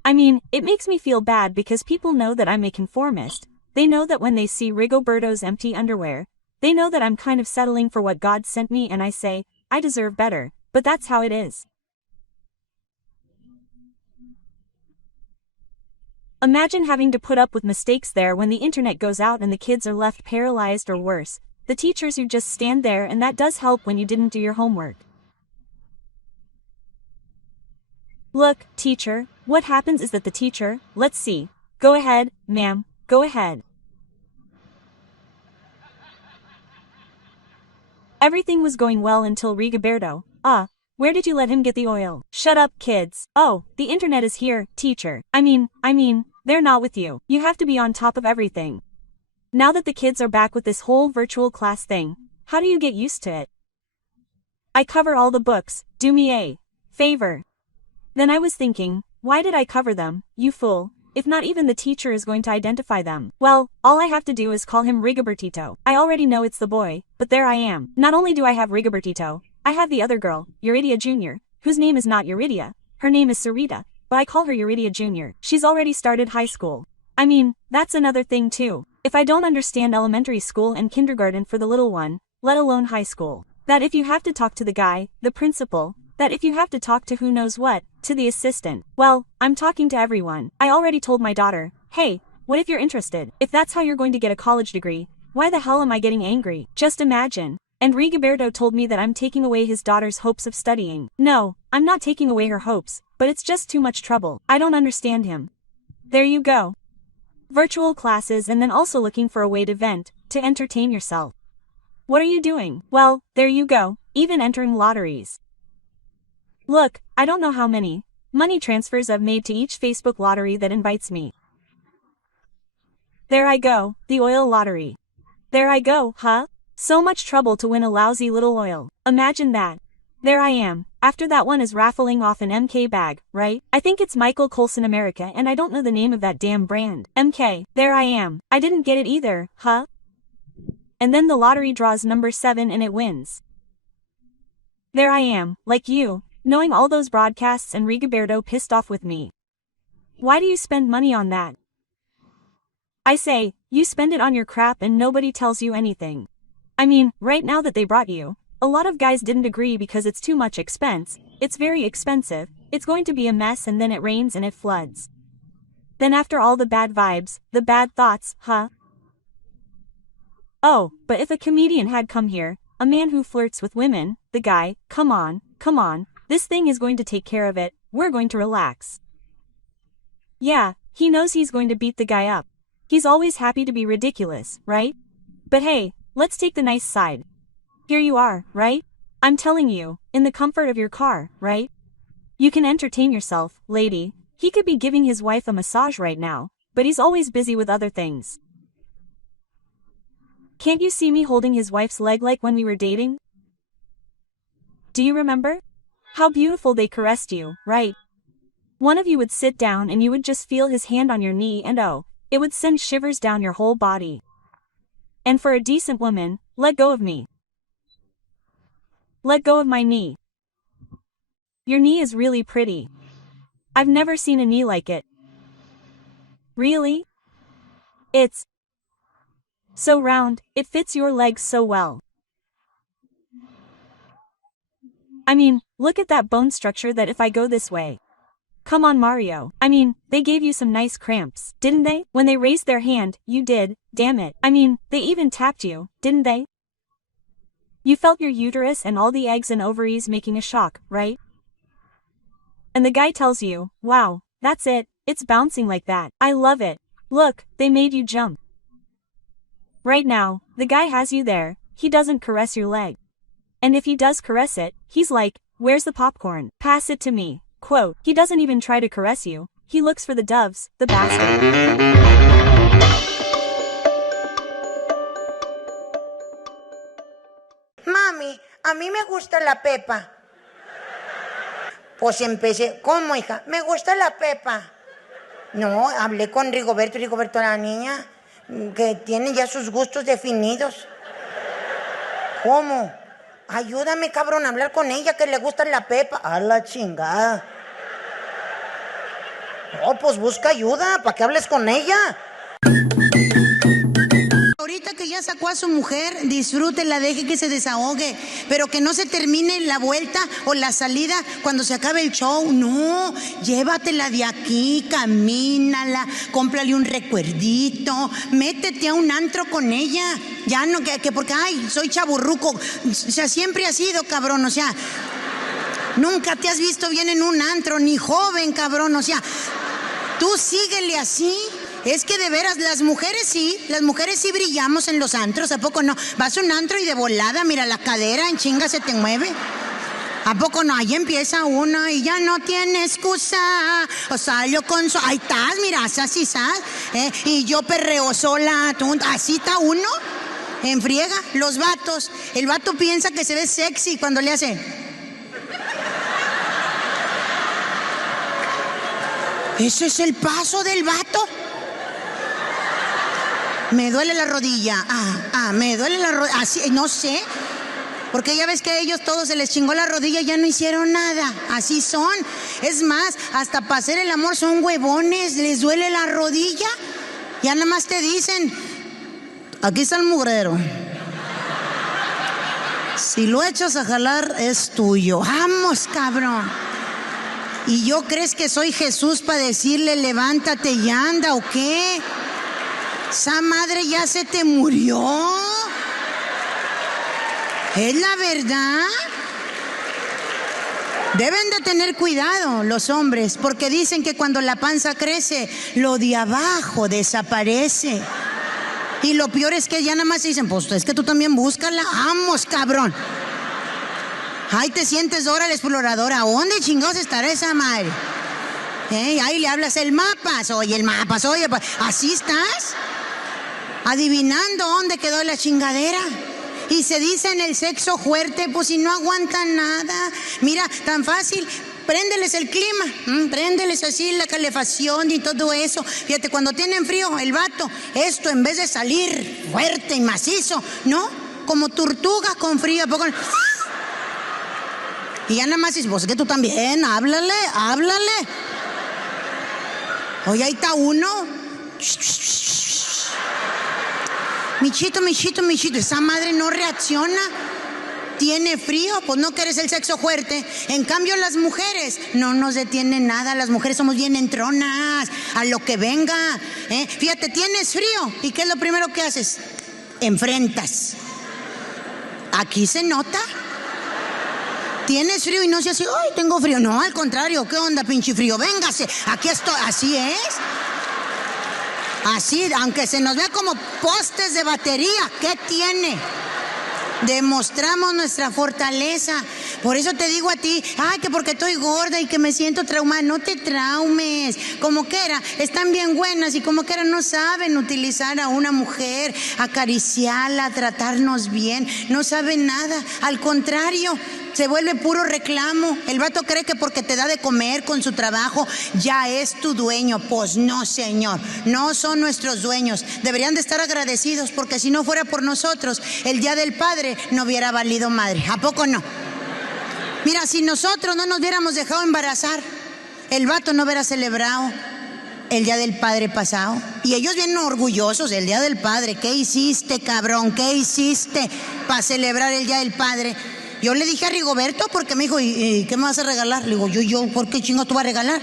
I mean, it makes me feel bad because people know that I'm a conformist. They know that when they see Rigoberto's empty underwear, they know that I'm kind of settling for what God sent me and I say, I deserve better, but that's how it is. Imagine having to put up with mistakes there when the internet goes out and the kids are left paralyzed or worse. The teachers who just stand there, and that does help when you didn't do your homework. Look, teacher, what happens is that the teacher, let's see. Go ahead, ma'am, go ahead. Everything was going well until Rigoberto. Where did you let him get the oil? Shut up, kids. Oh, the internet is here, teacher. I mean, they're not with you. You have to be on top of everything. Now that the kids are back with this whole virtual class thing, how do you get used to it? I cover all the books, do me a favor. Then I was thinking, why did I cover them, you fool, if not even the teacher is going to identify them? Well, all I have to do is call him Rigobertito. I already know it's the boy, but there I am. Not only do I have Rigobertito, I have the other girl, Yuridia Jr., whose name is not Yuridia, her name is Sarita, but I call her Yuridia Jr. She's already started high school. I mean, that's another thing too. If I don't understand elementary school and kindergarten for the little one, let alone high school. That if you have to talk to the guy, the principal, that if you have to talk to who knows what, to the assistant. Well, I'm talking to everyone. I already told my daughter, hey, what if you're interested? If that's how you're going to get a college degree, why the hell am I getting angry? Just imagine. And Rigoberto told me that I'm taking away his daughter's hopes of studying. No, I'm not taking away her hopes, but it's just too much trouble. I don't understand him. There you go. Virtual classes and then also looking for a way to vent, to entertain yourself. What are you doing? Well, there you go, even entering lotteries. Look, I don't know how many money transfers I've made to each Facebook lottery that invites me. There I go, the oil lottery. There I go, huh? So much trouble to win a lousy little oil. Imagine that. There I am, after that one is raffling off an MK bag, right? I think it's Michael Colson America and I don't know the name of that damn brand. MK, there I am. I didn't get it either, huh? And then the lottery draws number 7 and it wins. There I am, like you, knowing all those broadcasts and Rigoberto pissed off with me. Why do you spend money on that? I say, you spend it on your crap and nobody tells you anything. I mean, right now that they brought you, a lot of guys didn't agree because it's too much expense, it's very expensive, it's going to be a mess and then it rains and it floods. Then after all the bad vibes, the bad thoughts, huh? Oh, but if a comedian had come here, a man who flirts with women, the guy, come on, this thing is going to take care of it, we're going to relax. Yeah, he knows he's going to beat the guy up. He's always happy to be ridiculous, right? But hey, let's take the nice side. Here you are, right? I'm telling you, in the comfort of your car, right? You can entertain yourself, lady. He could be giving his wife a massage right now, but he's always busy with other things. Can't you see me holding his wife's leg like when we were dating? Do you remember? How beautiful they caressed you, right? One of you would sit down and you would just feel his hand on your knee and oh, it would send shivers down your whole body. And for a decent woman, let go of me. Let go of my knee. Your knee is really pretty. I've never seen a knee like it. Really? It's so round, it fits your legs so well. I mean, look at that bone structure that if I go this way. Come on, Mario. I mean, they gave you some nice cramps, didn't they? When they raised their hand, you did, damn it. I mean, they even tapped you, didn't they? You felt your uterus and all the eggs and ovaries making a shock, right? And the guy tells you, wow, that's it, it's bouncing like that. I love it. Look, they made you jump. Right now, the guy has you there, he doesn't caress your leg. And if he does caress it, he's like, where's the popcorn? Pass it to me. Quote, he doesn't even try to caress you, he looks for the doves, the bastard. Mami, a mí me gusta la pepa. Pues empecé, ¿cómo, hija? Me gusta la pepa. No, hablé con Rigoberto, la niña, que tiene ya sus gustos definidos. ¿Cómo? Ayúdame, cabrón, a hablar con ella, que le gusta la pepa. A la chingada. No, pues busca ayuda, para que hables con ella. Ahorita que ya sacó a su mujer, disfrútela, deje que se desahogue, pero que no se termine la vuelta o la salida cuando se acabe el show. No, llévatela de aquí, camínala, cómprale un recuerdito, métete a un antro con ella. Ya no, que porque, ay, soy chaburruco. O sea, siempre has sido, cabrón, o sea, nunca te has visto bien en un antro, ni joven, cabrón, o sea, tú síguele así. Es que de veras, las mujeres sí brillamos en los antros, ¿a poco no? Vas a un antro y de volada, mira, la cadera en chinga se te mueve. ¿A poco no? Ahí empieza uno y ya no tiene excusa. O salió con su... Ahí estás, mira, así estás. Y yo perreo sola. Así está uno. En friega, los vatos. El vato piensa que se ve sexy cuando le hace... ¿Ese es el paso del vato? Me duele la rodilla. Me duele la rodilla. Así, no sé. Porque ya ves que a ellos todos se les chingó la rodilla y ya no hicieron nada. Así son. Es más, hasta para hacer el amor son huevones. Les duele la rodilla. Ya nada más te dicen, aquí está el mugrero. Si lo echas a jalar, es tuyo. Vamos, cabrón. ¿Y yo crees que soy Jesús para decirle levántate y anda o qué? Esa madre ya se te murió. ¿Es la verdad? Deben de tener cuidado los hombres, porque dicen que cuando la panza crece, lo de abajo desaparece. Y lo peor es que ya nada más dicen, pues es que tú también búscala. Vamos, cabrón. Ahí te sientes Dora la exploradora. ¿A dónde chingados estará esa madre? Ahí le hablas el mapas. Oye, el mapas, oye, ¿así estás? Adivinando dónde quedó la chingadera. Y se dicen el sexo fuerte, pues si no aguantan nada. Mira, tan fácil, préndeles el clima, préndeles así la calefacción y todo eso. Fíjate, cuando tienen frío, el vato, esto en vez de salir fuerte y macizo, ¿no? Como tortuga con frío, ¿a poco? Y ya nada más dices, pues que tú también, háblale. Oye, ahí está uno. Michito, esa madre no reacciona. Tiene frío, pues no quieres el sexo fuerte. En cambio, las mujeres no nos detiene nada. Las mujeres somos bien entronas, a lo que venga. Fíjate, tienes frío. ¿Y qué es lo primero que haces? Enfrentas. Aquí se nota. Tienes frío y no se hace, ay, tengo frío. No, al contrario, ¿qué onda, pinche frío? Véngase, aquí estoy. Así es. Así, aunque se nos vea como postes de batería, ¿qué tiene? Demostramos nuestra fortaleza. Por eso te digo a ti, ay, que porque estoy gorda y que me siento traumada. No te traumes. Como quiera, están bien buenas y como quiera no saben utilizar a una mujer, acariciarla, tratarnos bien. No saben nada. Al contrario, se vuelve puro reclamo. El vato cree que porque te da de comer con su trabajo ya es tu dueño. Pues no, señor, no son nuestros dueños. Deberían de estar agradecidos, porque si no fuera por nosotros, el Día del Padre no hubiera valido madre. ¿A poco no? Mira, si nosotros no nos hubiéramos dejado embarazar, el vato no hubiera celebrado el Día del Padre pasado. Y ellos vienen orgullosos del Día del Padre. ¿Qué hiciste, cabrón? ¿Qué hiciste para celebrar el Día del Padre? Yo le dije a Rigoberto, porque me dijo, ¿y qué me vas a regalar? Le digo, yo, ¿por qué chingo tú vas a regalar?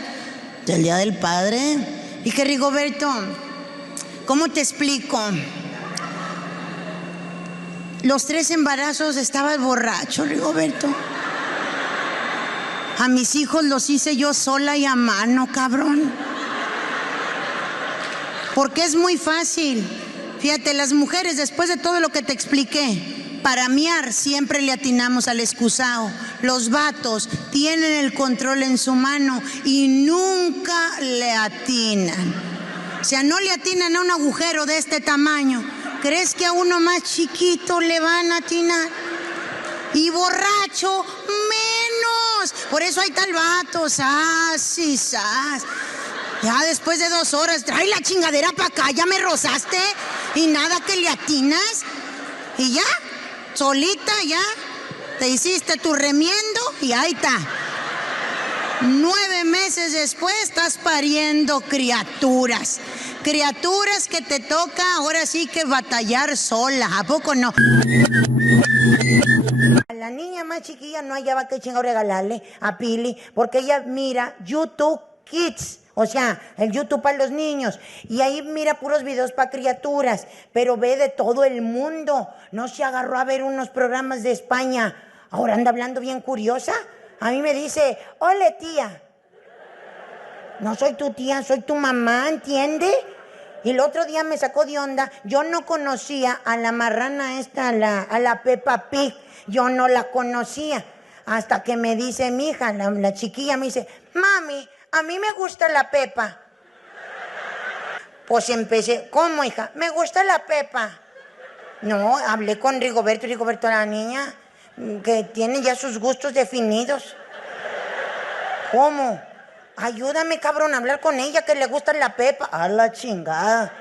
El Día del Padre. Dije, Rigoberto, ¿cómo te explico? Los 3 embarazos estabas borracho, Rigoberto. A mis hijos los hice yo sola y a mano, cabrón. Porque es muy fácil. Fíjate, las mujeres, después de todo lo que te expliqué, para miar siempre le atinamos al excusado. Los vatos tienen el control en su mano y nunca le atinan. O sea, no le atinan a un agujero de este tamaño. ¿Crees que a uno más chiquito le van a atinar? Y borracho, menos. Por eso hay tal vato, sí. Ya después de 2 horas, trae la chingadera para acá, ya me rozaste. Y nada que le atinas. Y ya, solita ya, te hiciste tu remiendo y ahí está. 9 meses después estás pariendo criaturas. criaturas que te toca ahora sí que batallar sola, ¿a poco no? A la niña más chiquilla no hallaba qué chingado regalarle a Pili, porque ella mira YouTube Kids, o sea, el YouTube para los niños, y ahí mira puros videos para criaturas, pero ve de todo el mundo. No se agarró a ver unos programas de España. Ahora anda hablando bien curiosa. A mí me dice, ole tía. No soy tu tía, soy tu mamá, ¿entiende? Y el otro día me sacó de onda. Yo no conocía a la marrana esta, a la Peppa Pig. Yo no la conocía. Hasta que me dice mi hija, la chiquilla, me dice, mami, a mí me gusta la Peppa. Pues empecé, ¿cómo, hija? Me gusta la Peppa. No, hablé con Rigoberto, la niña, que tiene ya sus gustos definidos. ¿Cómo? Ayúdame, cabrón, a hablar con ella, que le gusta la Peppa. A la chingada.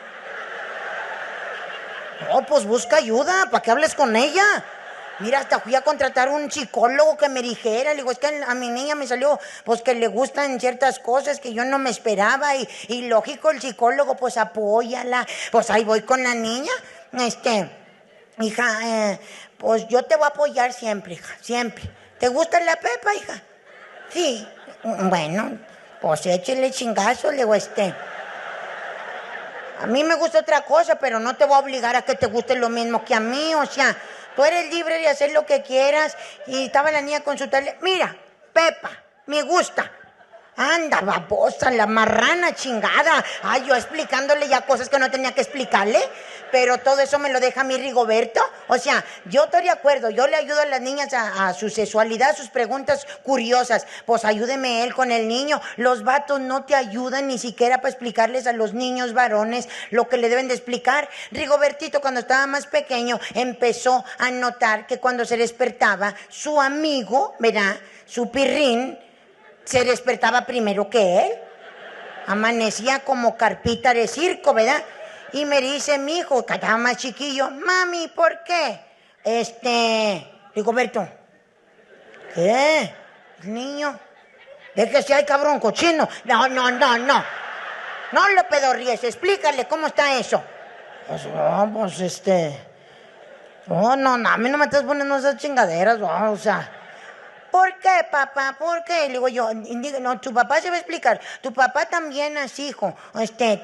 No, pues busca ayuda, ¿para que hables con ella? Mira, hasta fui a contratar un psicólogo que me dijera. Le digo, es que a mi niña me salió, pues, que le gustan ciertas cosas que yo no me esperaba. Y lógico, el psicólogo, pues, apóyala. Pues ahí voy con la niña. Hija, pues yo te voy a apoyar siempre, hija, siempre. ¿Te gusta la Peppa, hija? Sí. Bueno, pues échale chingazo, le digo, a mí me gusta otra cosa, pero no te voy a obligar a que te guste lo mismo que a mí, o sea, tú eres libre de hacer lo que quieras. Y estaba la niña con su tablet. Mira, Peppa, me gusta. Anda, babosa, la marrana chingada. Ay, yo explicándole ya cosas que no tenía que explicarle. Pero todo eso me lo deja mi Rigoberto. O sea, yo estoy de acuerdo. Yo le ayudo a las niñas a su sexualidad, a sus preguntas curiosas. Pues ayúdeme él con el niño. Los vatos no te ayudan ni siquiera para explicarles a los niños varones lo que le deben de explicar. Rigobertito, cuando estaba más pequeño, empezó a notar que cuando se despertaba, su amigo, ¿verdad?, su pirrín, se despertaba primero que él. Amanecía como carpita de circo, ¿verdad? Y me dice mi hijo, que estaba más chiquillo, mami, ¿por qué? Rigoberto, ¿qué? El niño, déjese ahí, cabrón, cochino. No. No lo pedorríes, explícale cómo está eso. Pues, no, pues, no, a mí no me estás poniendo esas chingaderas, no, o sea. ¿Por qué, papá? ¿Por qué? Le digo yo, no, tu papá se va a explicar. Tu papá también es hijo.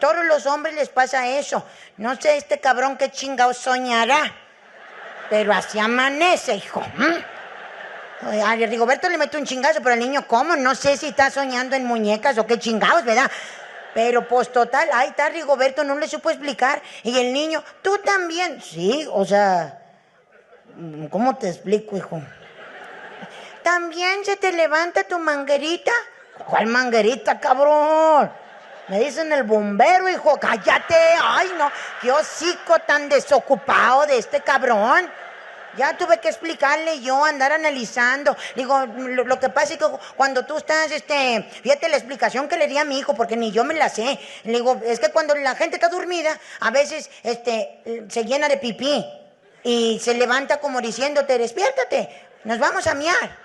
Todos los hombres les pasa eso. No sé este cabrón qué chingados soñará. Pero así amanece, hijo. A Rigoberto le mete un chingazo, pero al niño, ¿cómo? No sé si está soñando en muñecas o qué chingados, ¿verdad? Pero pues total, ahí está Rigoberto, no le supo explicar. Y el niño, tú también. Sí, o sea, ¿cómo te explico, hijo? ¿También se te levanta tu manguerita? ¿Cuál manguerita, cabrón? Me dicen el bombero, hijo. ¡Cállate! ¡Ay, no! ¡Qué hocico tan desocupado de este cabrón! Ya tuve que explicarle yo, andar analizando. Digo, lo que pasa es que cuando tú estás, fíjate la explicación que le di a mi hijo, porque ni yo me la sé. Le digo, es que cuando la gente está dormida, a veces, se llena de pipí. Y se levanta como diciéndote, despiértate, nos vamos a miar.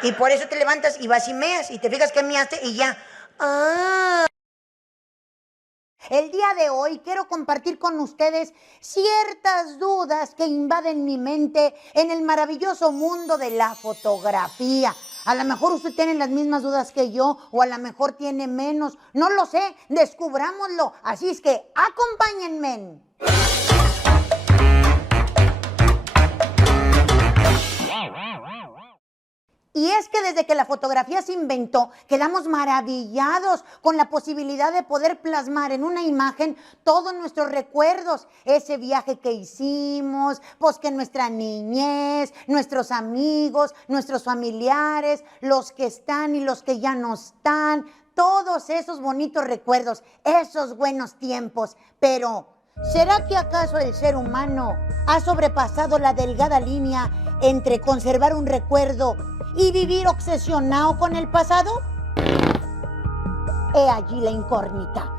Y por eso te levantas y vas y meas y te fijas que measte y ya. ¡Ah! El día de hoy quiero compartir con ustedes ciertas dudas que invaden mi mente en el maravilloso mundo de la fotografía. A lo mejor usted tiene las mismas dudas que yo o a lo mejor tiene menos. No lo sé, descubrámoslo. Así es que acompáñenme. Y es que desde que la fotografía se inventó, quedamos maravillados con la posibilidad de poder plasmar en una imagen todos nuestros recuerdos, ese viaje que hicimos, pues que nuestra niñez, nuestros amigos, nuestros familiares, los que están y los que ya no están, todos esos bonitos recuerdos, esos buenos tiempos. Pero, ¿será que acaso el ser humano ha sobrepasado la delgada línea entre conservar un recuerdo y vivir obsesionado con el pasado? He allí la incógnita.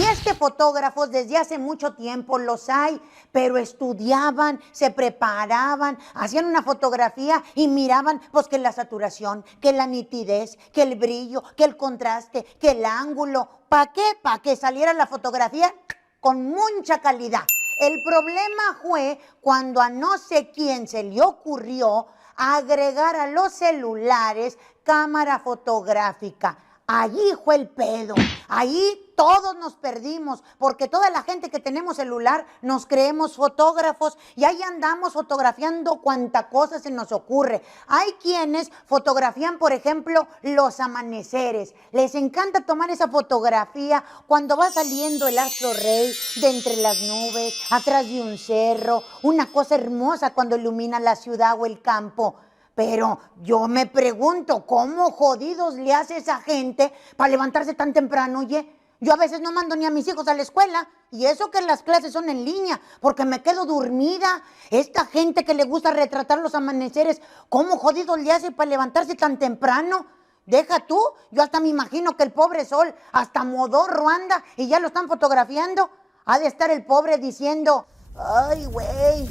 Y es que fotógrafos desde hace mucho tiempo los hay, pero estudiaban, se preparaban, hacían una fotografía y miraban pues que la saturación, que la nitidez, que el brillo, que el contraste, que el ángulo. ¿Para qué? Para que saliera la fotografía con mucha calidad. El problema fue cuando a no sé quién se le ocurrió agregar a los celulares cámara fotográfica. Allí fue el pedo, ahí todos nos perdimos, porque toda la gente que tenemos celular nos creemos fotógrafos y ahí andamos fotografiando cuanta cosa se nos ocurre. Hay quienes fotografían, por ejemplo, los amaneceres. Les encanta tomar esa fotografía cuando va saliendo el astro rey de entre las nubes, atrás de un cerro, una cosa hermosa cuando ilumina la ciudad o el campo. Pero yo me pregunto, ¿cómo jodidos le hace esa gente para levantarse tan temprano? Oye, yo a veces no mando ni a mis hijos a la escuela, y eso que las clases son en línea, porque me quedo dormida. Esta gente que le gusta retratar los amaneceres, ¿cómo jodidos le hace para levantarse tan temprano? Deja tú, yo hasta me imagino que el pobre sol hasta modorro anda y ya lo están fotografiando. Ha de estar el pobre diciendo, ay, güey,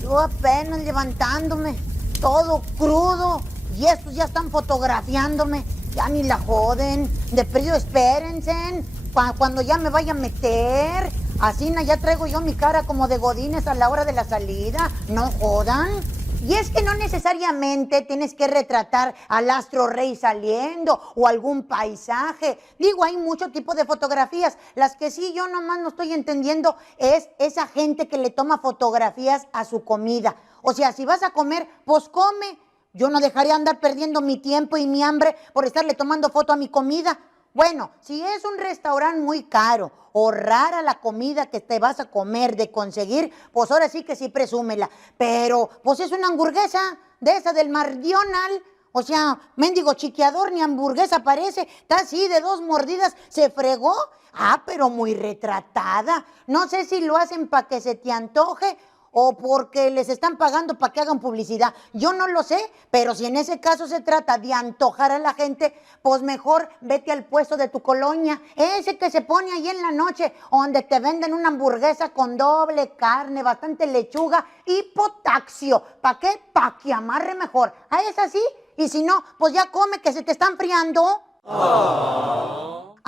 yo apenas levantándome, todo crudo, y estos ya están fotografiándome, ya ni la joden, de perdido espérense, cuando ya me vaya a meter, así ya traigo yo mi cara como de godines a la hora de la salida, no jodan. Y es que no necesariamente tienes que retratar al astro rey saliendo o algún paisaje. Digo, hay mucho tipo de fotografías. Las que sí yo nomás no estoy entendiendo es esa gente que le toma fotografías a su comida. O sea, si vas a comer, pues come. Yo no dejaría andar perdiendo mi tiempo y mi hambre por estarle tomando foto a mi comida. Bueno, si es un restaurante muy caro o rara la comida que te vas a comer de conseguir, pues ahora sí que sí presúmela. Pero, pues es una hamburguesa de esa del McDonald's. O sea, mendigo chiqueador, ni hamburguesa parece. Está así, de 2 mordidas, se fregó. Ah, pero muy retratada. No sé si lo hacen para que se te antoje o porque les están pagando para que hagan publicidad. Yo no lo sé, pero si en ese caso se trata de antojar a la gente, pues mejor vete al puesto de tu colonia, ese que se pone ahí en la noche, donde te venden una hamburguesa con doble carne, bastante lechuga y potasio. ¿Para qué? Para que amarre mejor. ¿A esa sí? Y si no, pues ya come, que se te está enfriando.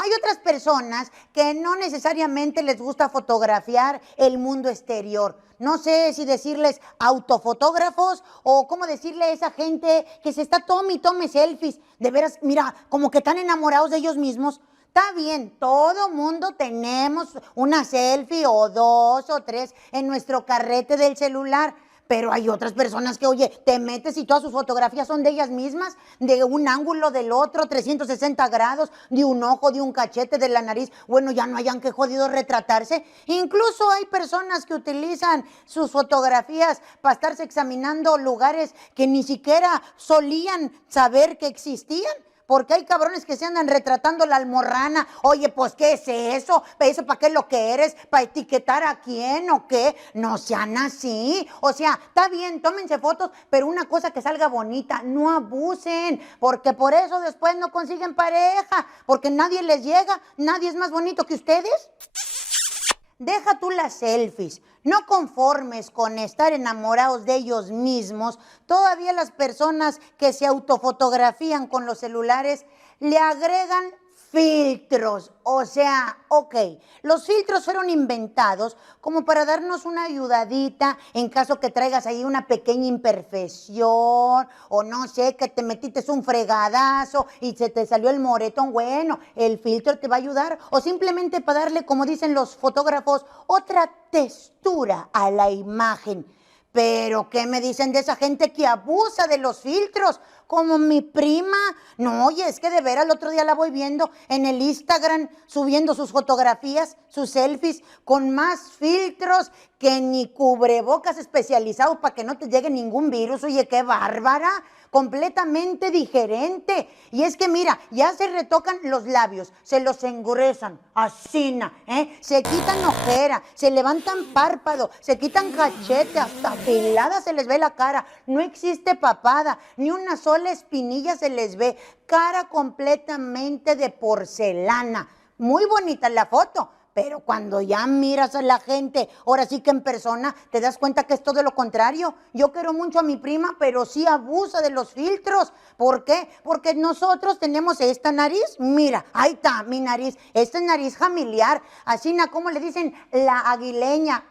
Hay otras personas que no necesariamente les gusta fotografiar el mundo exterior. No sé si decirles autofotógrafos o cómo decirle a esa gente que se está tome y tome selfies. De veras, mira, como que están enamorados de ellos mismos. Está bien, todo mundo tenemos una selfie o 2 o 3 en nuestro carrete del celular. Pero hay otras personas que, oye, te metes y todas sus fotografías son de ellas mismas, de un ángulo, del otro, 360 grados, de un ojo, de un cachete, de la nariz. Bueno, ya no hayan que jodido retratarse. Incluso hay personas que utilizan sus fotografías para estarse examinando lugares que ni siquiera solían saber que existían. Porque hay cabrones que se andan retratando la almorrana. Oye, pues, ¿qué es eso? ¿Eso para qué lo que eres? ¿Para etiquetar a quién o qué? No sean así. O sea, está bien, tómense fotos, pero una cosa que salga bonita. No abusen, porque por eso después no consiguen pareja. Porque nadie les llega, nadie es más bonito que ustedes. Deja tú las selfies, no conformes con estar enamorados de ellos mismos, todavía las personas que se autofotografían con los celulares le agregan filtros. O sea, ok, los filtros fueron inventados como para darnos una ayudadita en caso que traigas ahí una pequeña imperfección o no sé, que te metiste un fregadazo y se te salió el moretón. Bueno, el filtro te va a ayudar o simplemente para darle, como dicen los fotógrafos, otra textura a la imagen. Pero, ¿qué me dicen de esa gente que abusa de los filtros? Como mi prima. No, oye, es que de veras el otro día la voy viendo en el Instagram subiendo sus fotografías, sus selfies, con más filtros que ni cubrebocas especializados para que no te llegue ningún virus. Oye, qué bárbara. Completamente diferente. Y es que mira, ya se retocan los labios, se los engruesan, asina, se quitan ojera, se levantan párpado, se quitan cachete, hasta afilada se les ve la cara. No existe papada, ni una sola espinilla se les ve. Cara completamente de porcelana. Muy bonita la foto, Pero cuando ya miras a la gente, ahora sí que en persona, te das cuenta que es todo lo contrario. Yo quiero mucho a mi prima, pero sí abusa de los filtros. ¿Por qué? Porque nosotros tenemos esta nariz, mira, ahí está mi nariz, esta es nariz familiar, así, ¿cómo le dicen? La aguileña.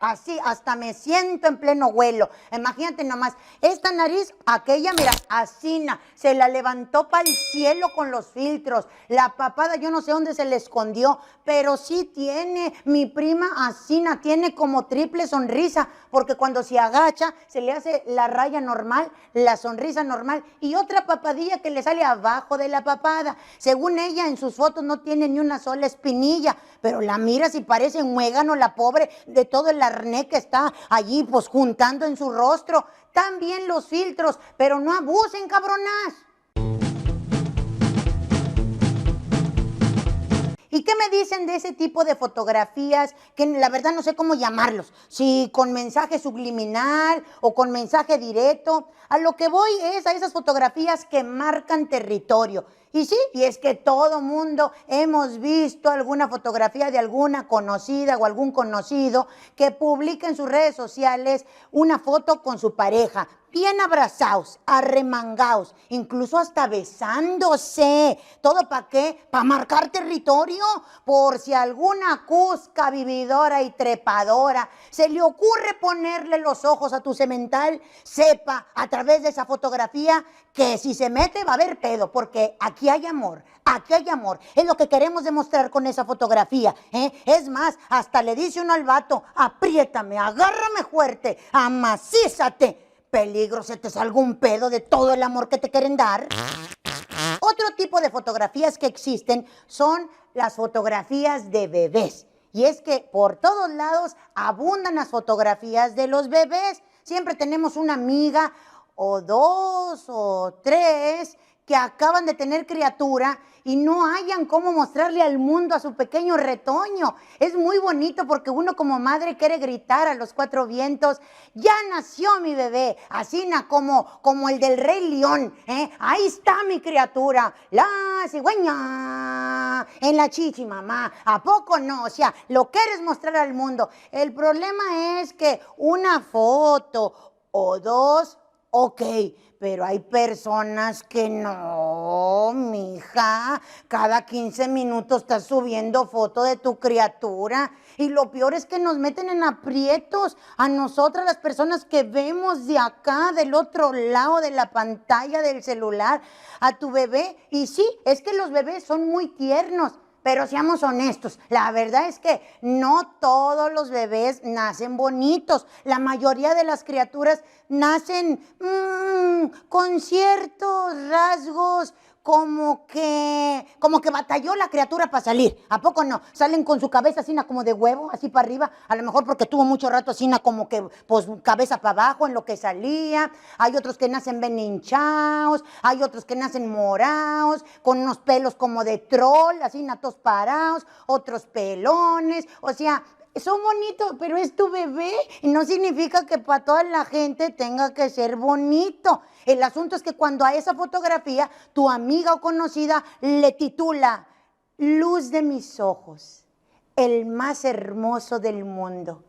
Así, hasta me siento en pleno vuelo. Imagínate nomás, esta nariz, aquella, mira, asina, se la levantó para el cielo con los filtros. La papada, yo no sé dónde se le escondió, pero sí tiene, mi prima asina, tiene como triple sonrisa, porque cuando se agacha, se le hace la raya normal, la sonrisa normal, y otra papadilla que le sale abajo de la papada. Según ella, en sus fotos no tiene ni una sola espinilla, pero la miras y parece un muégano la pobre de todo el arné que está allí pues juntando en su rostro. También los filtros, pero no abusen, cabronas. ¿Y qué me dicen de ese tipo de fotografías que la verdad no sé cómo llamarlos? Si con mensaje subliminal o con mensaje directo. A lo que voy es a esas fotografías que marcan territorio. Y sí, y es que todo mundo hemos visto alguna fotografía de alguna conocida o algún conocido que publica en sus redes sociales una foto con su pareja, bien abrazados, arremangados, incluso hasta besándose. ¿Todo para qué? Para marcar territorio. Por si alguna cusca vividora y trepadora se le ocurre ponerle los ojos a tu semental, sepa a través de esa fotografía que si se mete va a haber pedo, porque aquí hay amor, aquí hay amor. Es lo que queremos demostrar con esa fotografía, ¿eh? Es más, hasta le dice uno al vato, apriétame, agárrame fuerte, amacízate. Peligro se te salga un pedo de todo el amor que te quieren dar. Otro tipo de fotografías que existen son las fotografías de bebés. Y es que por todos lados abundan las fotografías de los bebés. Siempre tenemos una amiga o dos o tres que acaban de tener criatura y no hayan cómo mostrarle al mundo a su pequeño retoño. Es muy bonito porque uno como madre quiere gritar a los cuatro vientos, ya nació mi bebé, así como el del Rey León, ¿eh? Ahí está mi criatura, la cigüeña en la chichi, mamá. ¿A poco no? O sea, lo quieres mostrar al mundo. El problema es que una foto o dos, ok, pero hay personas que no, mija, cada 15 minutos estás subiendo foto de tu criatura y lo peor es que nos meten en aprietos a nosotras las personas que vemos de acá, del otro lado de la pantalla del celular, a tu bebé. Y sí, es que los bebés son muy tiernos. Pero seamos honestos, la verdad es que no todos los bebés nacen bonitos. La mayoría de las criaturas nacen con ciertos rasgos como que batalló la criatura para salir. ¿A poco no? Salen con su cabeza así como de huevo, así para arriba. A lo mejor porque tuvo mucho rato así como que pues cabeza para abajo en lo que salía. Hay otros que nacen bien hinchados, hay otros que nacen morados, con unos pelos como de troll, así natos parados, otros pelones. O sea, son bonitos, pero es tu bebé y no significa que para toda la gente tenga que ser bonito. El asunto es que cuando a esa fotografía tu amiga o conocida le titula Luz de mis ojos, el más hermoso del mundo.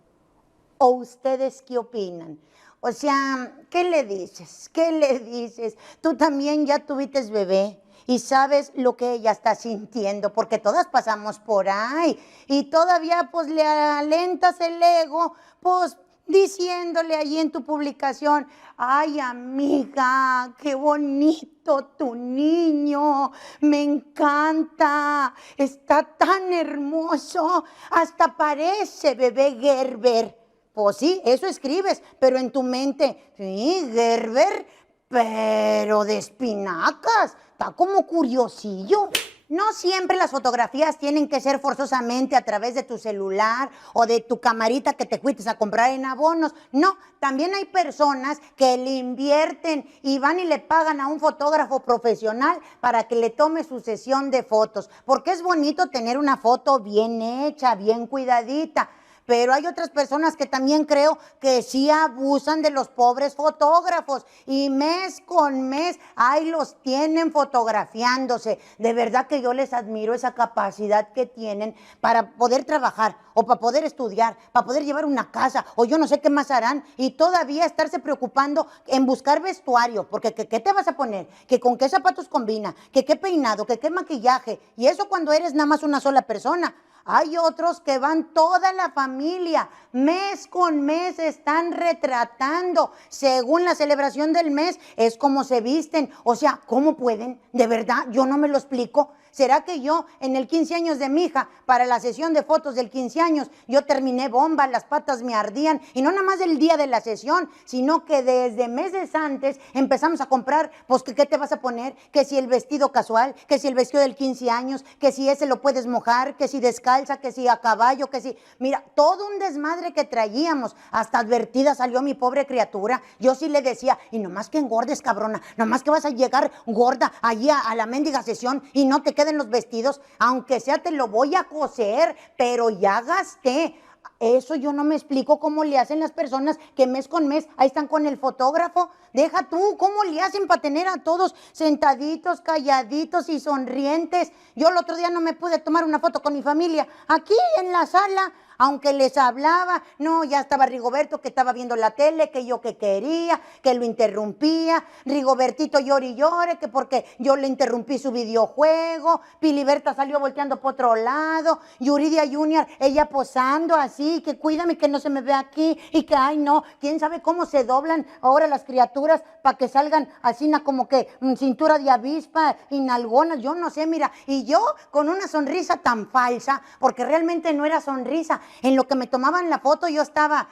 ¿O ustedes qué opinan? O sea, ¿qué le dices? ¿Qué le dices? Tú también ya tuviste bebé. Y sabes lo que ella está sintiendo, porque todas pasamos por ahí. Y todavía pues le alentas el ego, pues diciéndole allí en tu publicación, ay amiga, qué bonito tu niño, me encanta, está tan hermoso, hasta parece bebé Gerber. Pues sí, eso escribes, pero en tu mente, sí, Gerber, pero de espinacas, está como curiosillo. No siempre las fotografías tienen que ser forzosamente a través de tu celular o de tu camarita que te fuiste a comprar en abonos. No, también hay personas que le invierten y van y le pagan a un fotógrafo profesional para que le tome su sesión de fotos. Porque es bonito tener una foto bien hecha, bien cuidadita. pero hay otras personas que también creo que sí abusan de los pobres fotógrafos y mes con mes ahí los tienen fotografiándose. De verdad que yo les admiro esa capacidad que tienen para poder trabajar o para poder estudiar, para poder llevar una casa o yo no sé qué más harán y todavía estarse preocupando en buscar vestuario, porque ¿qué te vas a poner? ¿Que con qué zapatos combina? ¿Que qué peinado? ¿Que qué maquillaje? Y eso cuando eres nada más una sola persona. Hay otros que van toda la familia, mes con mes están retratando, según la celebración del mes, es como se visten. O sea, ¿cómo pueden? De verdad, yo no me lo explico. ¿Será que yo en el 15 años de mi hija, para la sesión de fotos del 15 años, yo terminé bomba, las patas me ardían? Y no nada más del día de la sesión, sino que desde meses antes empezamos a comprar, pues ¿qué te vas a poner? Que si el vestido casual, que si el vestido del 15 años, que si ese lo puedes mojar, que si descalza, que si a caballo, que si... Mira, todo un desmadre que traíamos, hasta advertida salió mi pobre criatura. Yo sí le decía, y nomás que engordes, cabrona, nomás que vas a llegar gorda allí a la mendiga sesión y no te queden los vestidos, aunque sea te lo voy a coser, pero ya gasté. Eso yo no me explico cómo le hacen las personas que mes con mes ahí están con el fotógrafo. Deja tú, ¿cómo le hacen para tener a todos sentaditos, calladitos y sonrientes? Yo el otro día no me pude tomar una foto con mi familia aquí en la sala, aunque les hablaba. No, ya estaba Rigoberto que estaba viendo la tele, que yo que quería, que lo interrumpía. Rigobertito llore y llore, que porque yo le interrumpí su videojuego. Piliberta salió volteando por otro lado. Yuridia Junior, ella posando así, que cuídame que no se me vea aquí. Y que, ay no, quién sabe cómo se doblan ahora las criaturas para que salgan así como que cintura de avispa y nalgonas, yo no sé, mira. Y yo con una sonrisa tan falsa, porque realmente no era sonrisa. En lo que me tomaban la foto yo estaba,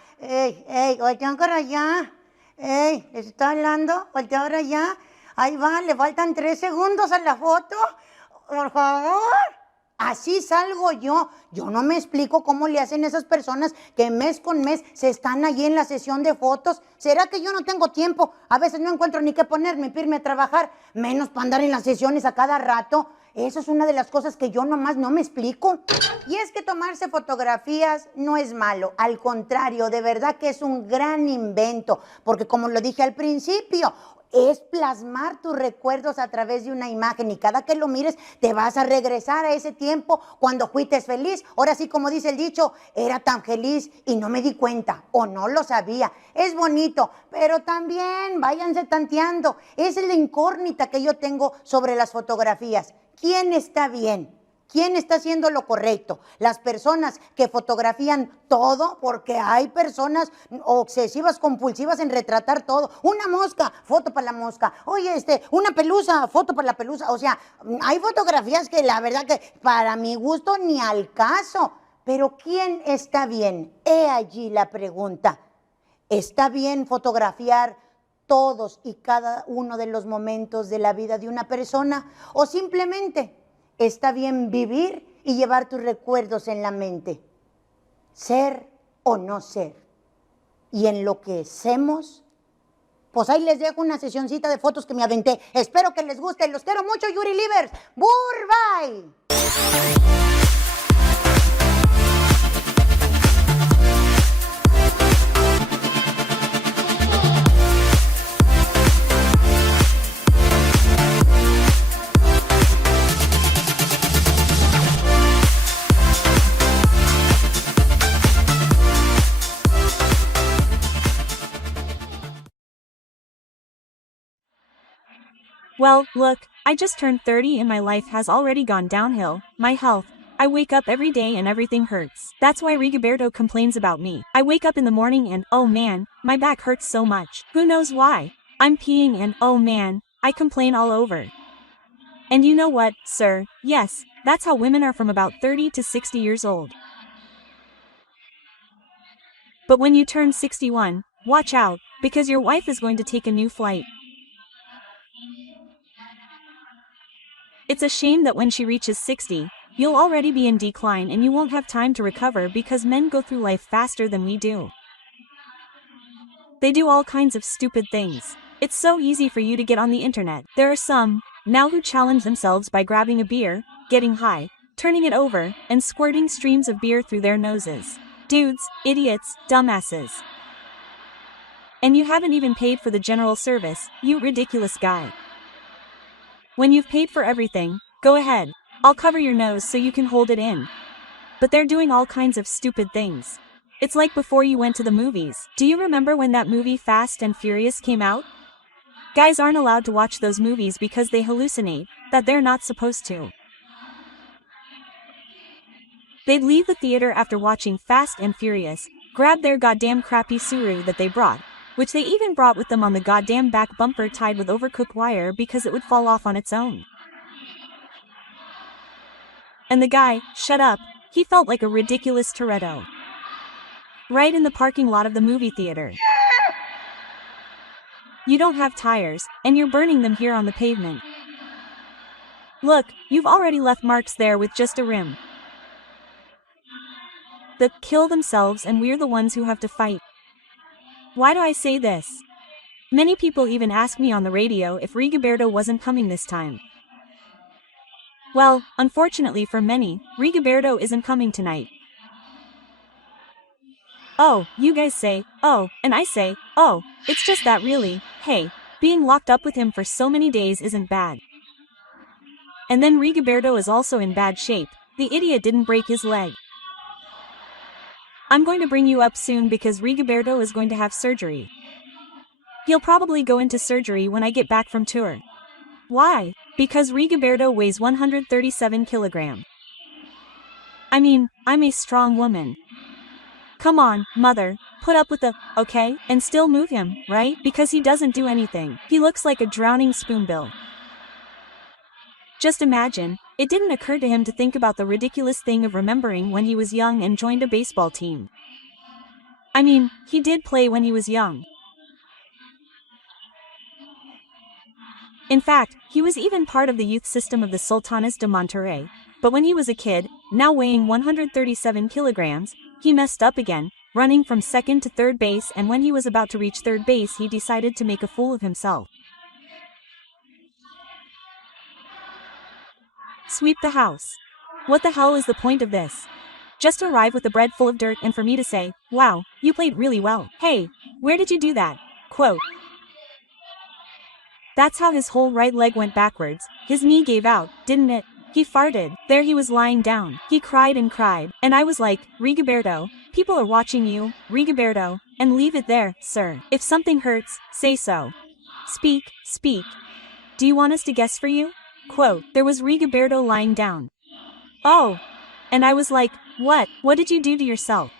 voltean para allá, ¿les está hablando? Voltea para allá, ahí va, le faltan 3 segundos a la foto, por favor. Así salgo yo. Yo no me explico cómo le hacen esas personas que mes con mes se están allí en la sesión de fotos. ¿Será que yo no tengo tiempo? A veces no encuentro ni qué ponerme, irme a trabajar, menos para andar en las sesiones a cada rato. Eso es una de las cosas que yo nomás no me explico. Y es que tomarse fotografías no es malo, al contrario, de verdad que es un gran invento, porque como lo dije al principio, es plasmar tus recuerdos a través de una imagen y cada que lo mires te vas a regresar a ese tiempo cuando fuiste feliz. Ahora sí, como dice el dicho, era tan feliz y no me di cuenta o no lo sabía. Es bonito, pero también váyanse tanteando. Esa es la incógnita que yo tengo sobre las fotografías. ¿Quién está bien? ¿Quién está haciendo lo correcto? Las personas que fotografían todo, porque hay personas obsesivas, compulsivas en retratar todo. Una mosca, foto para la mosca. Oye, una pelusa, foto para la pelusa. O sea, hay fotografías que la verdad que para mi gusto ni al caso. Pero ¿quién está bien? He allí la pregunta. ¿Está bien fotografiar todos y cada uno de los momentos de la vida de una persona? ¿O simplemente está bien vivir y llevar tus recuerdos en la mente? Ser o no ser. Y en lo que hacemos, pues ahí les dejo una sesioncita de fotos que me aventé. Espero que les guste. Los quiero mucho, Yuri Livers. Bye. Well, look, I just turned 30 and my life has already gone downhill. My health. I wake up every day and everything hurts. That's why Rigoberto complains about me. I wake up in the morning and, oh man, my back hurts so much. Who knows why? I'm peeing and, oh man, I complain all over. And you know what, sir? Yes, that's how women are from about 30 to 60 years old. But when you turn 61, watch out, because your wife is going to take a new flight. It's a shame that when she reaches 60, you'll already be in decline and you won't have time to recover because men go through life faster than we do. They do all kinds of stupid things. It's so easy for you to get on the internet. There are some, now who challenge themselves by grabbing a beer, getting high, turning it over, and squirting streams of beer through their noses. Dudes, idiots, dumbasses. And you haven't even paid for the general service, you ridiculous guy. When you've paid for everything, go ahead. I'll cover your nose so you can hold it in. But they're doing all kinds of stupid things. It's like before you went to the movies. Do you remember when that movie Fast and Furious came out? Guys aren't allowed to watch those movies because they hallucinate, that they're not supposed to. They'd leave the theater after watching Fast and Furious, grab their goddamn crappy Subaru that they brought, which they even brought with them on the goddamn back bumper tied with overcooked wire because it would fall off on its own. And the guy, shut up, he felt like a ridiculous Toretto. Right in the parking lot of the movie theater. You don't have tires, and you're burning them here on the pavement. Look, you've already left marks there with just a rim. They kill themselves and we're the ones who have to fight. Why do I say this? Many people even ask me on the radio if Rigoberto wasn't coming this time. Well, unfortunately for many, Rigoberto isn't coming tonight. Oh, you guys say, oh, and I say, oh, it's just that really, hey, being locked up with him for so many days isn't bad. And then Rigoberto is also in bad shape, the idiot didn't break his leg. I'm going to bring you up soon because Rigoberto is going to have surgery. He'll probably go into surgery when I get back from tour. Why? Because Rigoberto weighs 137 kilograms. I mean, I'm a strong woman. Come on, mother, put up with the, okay, and still move him, right? Because he doesn't do anything. He looks like a drowning spoonbill. Just imagine, it didn't occur to him to think about the ridiculous thing of remembering when he was young and joined a baseball team. I mean, he did play when he was young. In fact, he was even part of the youth system of the Sultanes de Monterrey, but when he was a kid, now weighing 137 kilograms, he messed up again, running from second to third base, and when he was about to reach third base he decided to make a fool of himself. Sweep the house. What the hell is the point of this? Just arrive with the bread full of dirt and for me to say, wow, you played really well. Hey, where did you do that? Quote. That's how his whole right leg went backwards, his knee gave out, didn't it? He farted, there he was lying down, he cried, and I was like, Rigoberto, people are watching you, Rigoberto, and leave it there, sir. If something hurts, say so. Speak, speak. Do you want us to guess for you? Quote, there was Rigoberto lying down. Oh. And I was like, what? What did you do to yourself?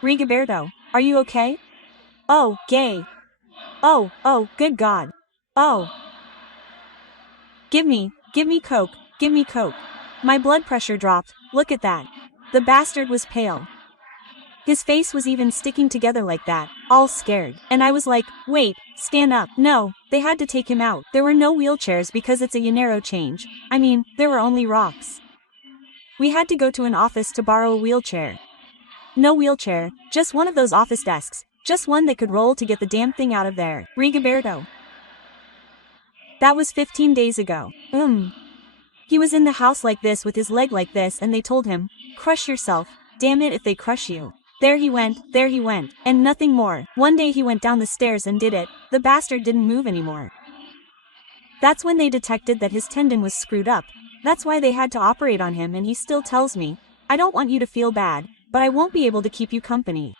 Rigoberto, are you okay? Oh, gay. Oh, good God. Oh. Give me coke, give me coke. My blood pressure dropped, look at that. The bastard was pale. His face was even sticking together like that, all scared. And I was like, wait, stand up. No, they had to take him out. There were no wheelchairs because it's a Llanero change. I mean, there were only rocks. We had to go to an office to borrow a wheelchair. No wheelchair, just one of those office desks. Just one that could roll to get the damn thing out of there. Rigoberto. That was 15 days ago. He was in the house like this with his leg like this and they told him, crush yourself, damn it if they crush you. There he went, and nothing more. One day he went down the stairs and did it, the bastard didn't move anymore. That's when they detected that his tendon was screwed up, that's why they had to operate on him and he still tells me, I don't want you to feel bad, but I won't be able to keep you company.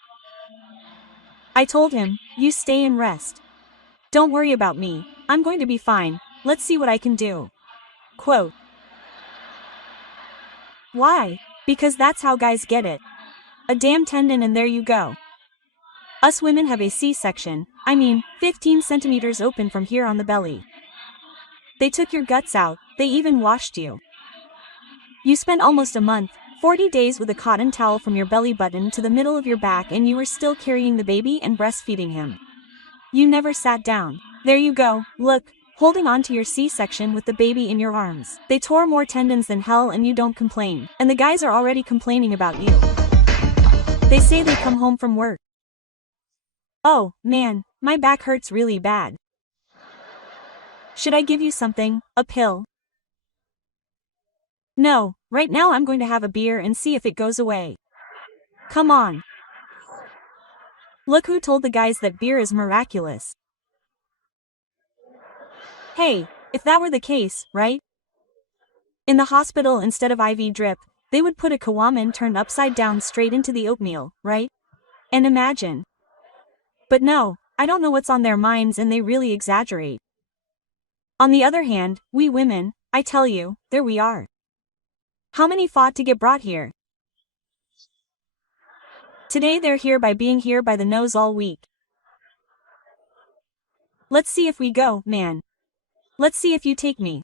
I told him, you stay and rest. Don't worry about me, I'm going to be fine, let's see what I can do. Quote. Why? Because that's how guys get it. A damn tendon and there you go. Us women have a C-section, I mean, 15 centimeters open from here on the belly. They took your guts out, they even washed you. You spent almost a month, 40 days with a cotton towel from your belly button to the middle of your back and you were still carrying the baby and breastfeeding him. You never sat down. There you go, look, holding on to your C-section with the baby in your arms. They tore more tendons than hell and you don't complain. And the guys are already complaining about you. They say they come home from work. Oh, man, my back hurts really bad. Should I give you something, a pill? No, right now I'm going to have a beer and see if it goes away. Come on. Look who told the guys that beer is miraculous. Hey, if that were the case, right? In the hospital instead of IV drip, they would put a kawaman turned upside down straight into the oatmeal, right? And imagine. But no, I don't know what's on their minds and they really exaggerate. On the other hand, we women, I tell you, there we are. How many fought to get brought here? Today they're here by being here by the nose all week. Let's see if we go, man. Let's see if you take me.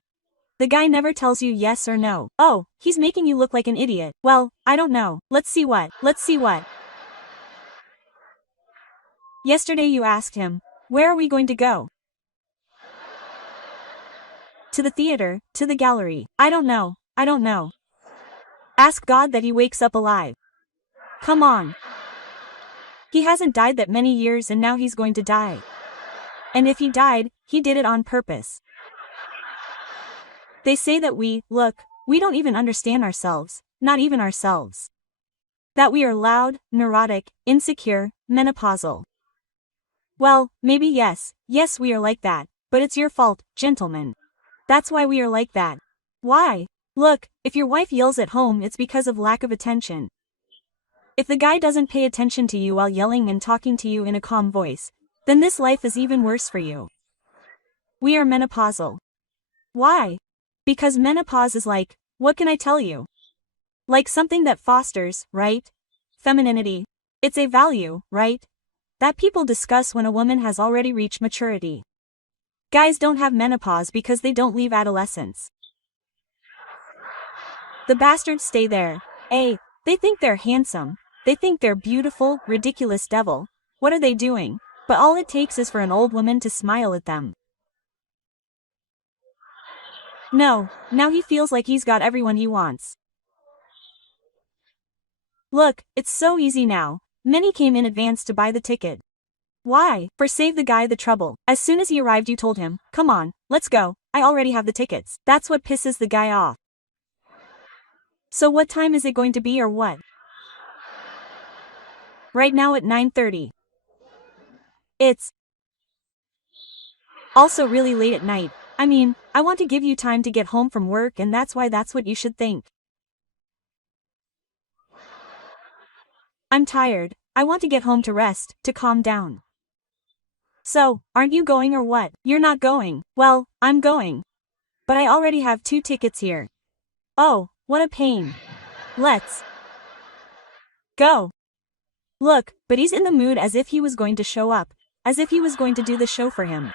The guy never tells you yes or no. Oh, he's making you look like an idiot. Well, I don't know. Let's see what. Yesterday you asked him, where are we going to go? To the theater, to the gallery. I don't know. Ask God that he wakes up alive. Come on. He hasn't died that many years and now he's going to die. And if he died, he did it on purpose. They say that we don't even understand ourselves, not even ourselves. That we are loud, neurotic, insecure, menopausal. Well, maybe yes we are like that, but it's your fault, gentlemen. That's why we are like that. Why? Look, if your wife yells at home it's because of lack of attention. If the guy doesn't pay attention to you while yelling and talking to you in a calm voice, then this life is even worse for you. We are menopausal. Why? Because menopause is like, what can I tell you? Like something that fosters, right? Femininity. It's a value, right? That people discuss when a woman has already reached maturity. Guys don't have menopause because they don't leave adolescence. The bastards stay there. They think they're handsome. They think they're beautiful, ridiculous devil. What are they doing? But all it takes is for an old woman to smile at them. No, now he feels like he's got everyone he wants. Look, it's so easy now. Many came in advance to buy the ticket. Why? For save the guy the trouble. As soon as he arrived you told him, come on, let's go, I already have the tickets. That's what pisses the guy off. So what time is it going to be or what? Right now at 9:30. It's also really late at night. I mean, I want to give you time to get home from work and that's what you should think. I'm tired. I want to get home to rest, to calm down. So, aren't you going or what? You're not going. Well, I'm going. But I already have 2 tickets here. Oh, what a pain. Let's go. Look, but he's in the mood as if he was going to show up. As if he was going to do the show for him.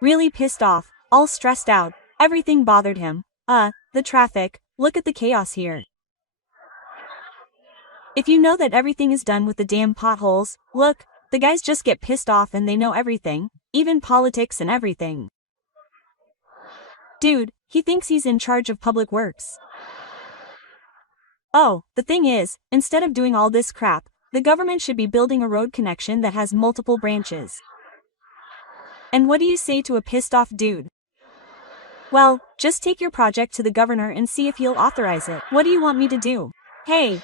Really pissed off, all stressed out, everything bothered him. The traffic, look at the chaos here. If you know that everything is done with the damn potholes, look, the guys just get pissed off and they know everything, even politics and everything. Dude, he thinks he's in charge of public works. Oh, the thing is, instead of doing all this crap, the government should be building a road connection that has multiple branches. And what do you say to a pissed off dude? Well, just take your project to the governor and see if he'll authorize it. What do you want me to do? Hey!